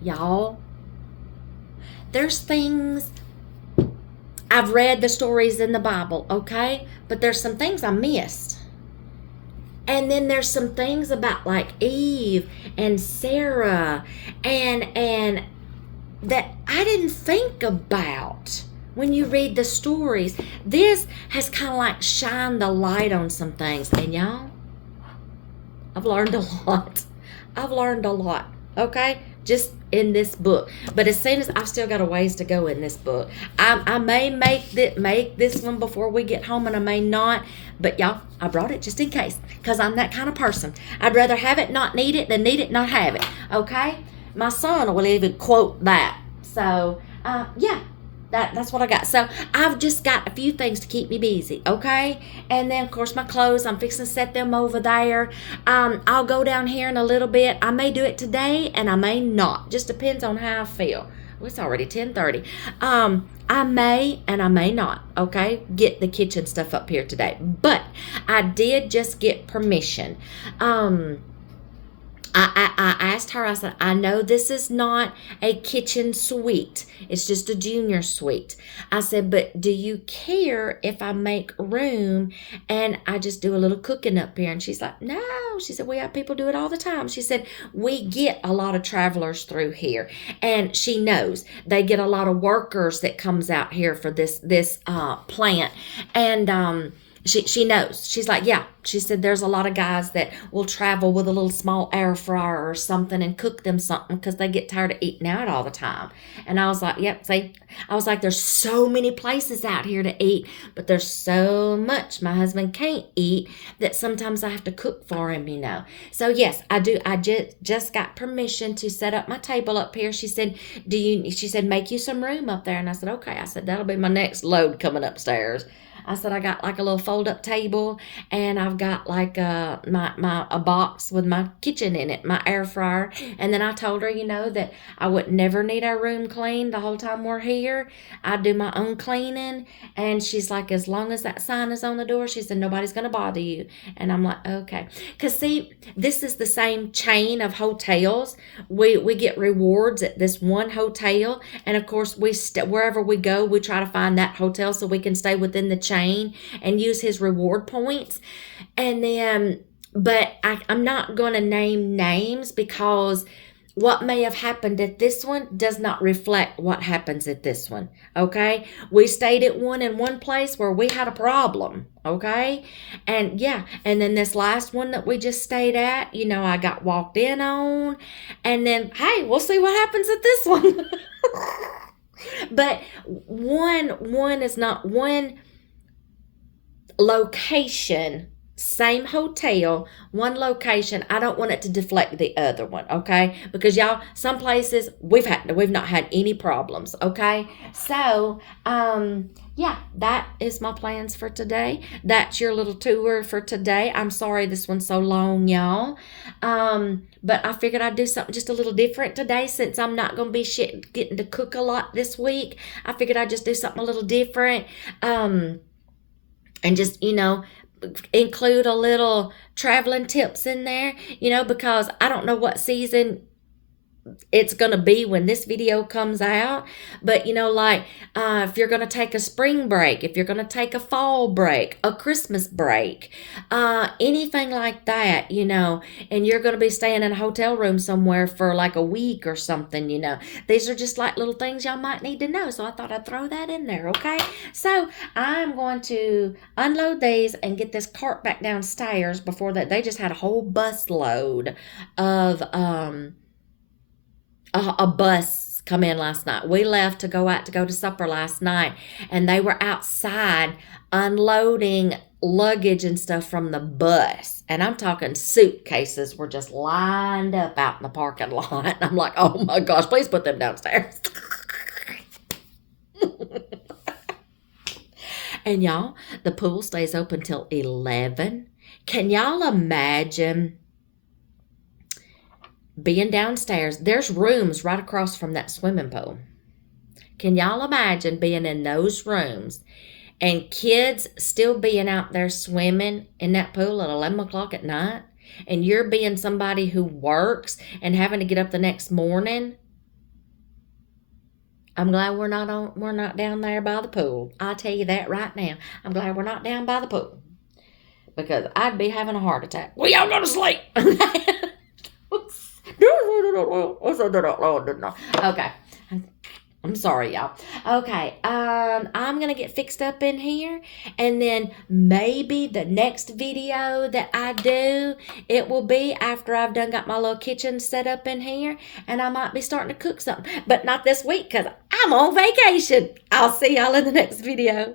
Y'all, there's things, I've read the stories in the Bible, okay? But there's some things I missed. And then there's some things about like Eve and Sarah and that I didn't think about when you read the stories. This has kind of like shined the light on some things. And y'all, I've learned a lot. I've learned a lot, okay? Just in this book. But as soon as I've still got a ways to go in this book, I may make this one before we get home, and I may not. But y'all, I brought it just in case, because I'm that kind of person. I'd rather have it, not need it, than need it, not have it. Okay? My son will even quote that. So, yeah. That's what I got. So I've just got a few things to keep me busy, okay? And then, of course, my clothes, I'm fixing to set them over there. I'll go down here in a little bit. I may do it today, and I may not. Just depends on how I feel. Well, it's already 10:30. I may and I may not, okay, get the kitchen stuff up here today. But I did just get permission. I asked her, I said, I know this is not a kitchen suite. It's just a junior suite. I said, but do you care if I make room and I just do a little cooking up here? And she's like, no. She said, we have people do it all the time. She said, we get a lot of travelers through here. And she knows they get a lot of workers that comes out here for this plant. And she knows. She's like, yeah. She said there's a lot of guys that will travel with a little small air fryer or something and cook them something because they get tired of eating out all the time. And I was like, yep, see, I was like, there's so many places out here to eat, but there's so much my husband can't eat that sometimes I have to cook for him, So yes, I do. I just got permission to set up my table up here. She said, she said, make you some room up there. And I said, okay. I said, that'll be my next load coming upstairs. I said, I got like a little fold-up table, and I've got like a box with my kitchen in it, my air fryer. And then I told her, that I would never need our room cleaned the whole time we're here. I do my own cleaning. And she's like, as long as that sign is on the door, she said, nobody's going to bother you. And I'm like, okay. Because see, this is the same chain of hotels. We get rewards at this one hotel. And of course, wherever we go, we try to find that hotel so we can stay within the chain and use his reward points. And then, but I'm not going to name names, because what may have happened at this one does not reflect what happens at this one. Okay, we stayed at one in one place where we had a problem. Okay, and yeah, and then this last one that we just stayed at, I got walked in on, and then hey, we'll see what happens at this one. But one is not one location, same hotel, one location. I don't want it to deflect the other one, okay? Because y'all, some places we've not had any problems, okay? So, yeah, that is my plans for today. That's your little tour for today. I'm sorry this one's so long, y'all. But I figured I'd do something just a little different today, since I'm not going to be getting to cook a lot this week. I figured I'd just do something a little different. And just, include a little traveling tips in there, because I don't know what season it's going to be when this video comes out. But like, if you're going to take a spring break, if you're going to take a fall break, a Christmas break, anything like that, and you're going to be staying in a hotel room somewhere for like a week or something, these are just like little things y'all might need to know. So I thought I'd throw that in there. Okay, so I'm going to unload these and get this cart back downstairs. Before that, they just had a whole bus load of a bus come in last night. We left to go out to go to supper last night, and they were outside unloading luggage and stuff from the bus. And I'm talking suitcases were just lined up out in the parking lot. I'm like, oh my gosh, please put them downstairs. And y'all, the pool stays open till 11. Can y'all imagine being downstairs? There's rooms right across from that swimming pool. Can y'all imagine being in those rooms and kids still being out there swimming in that pool at 11 o'clock at night, and you're being somebody who works and having to get up the next morning? I'm glad we're not down there by the pool. I'll tell you that right now. I'm glad we're not down by the pool, because I'd be having a heart attack. Well, y'all go to sleep. Okay. I'm sorry, y'all. Okay, I'm gonna get fixed up in here, and then maybe the next video that I do, it will be after I've done got my little kitchen set up in here, and I might be starting to cook something, but not this week because I'm on vacation. I'll see y'all in the next video.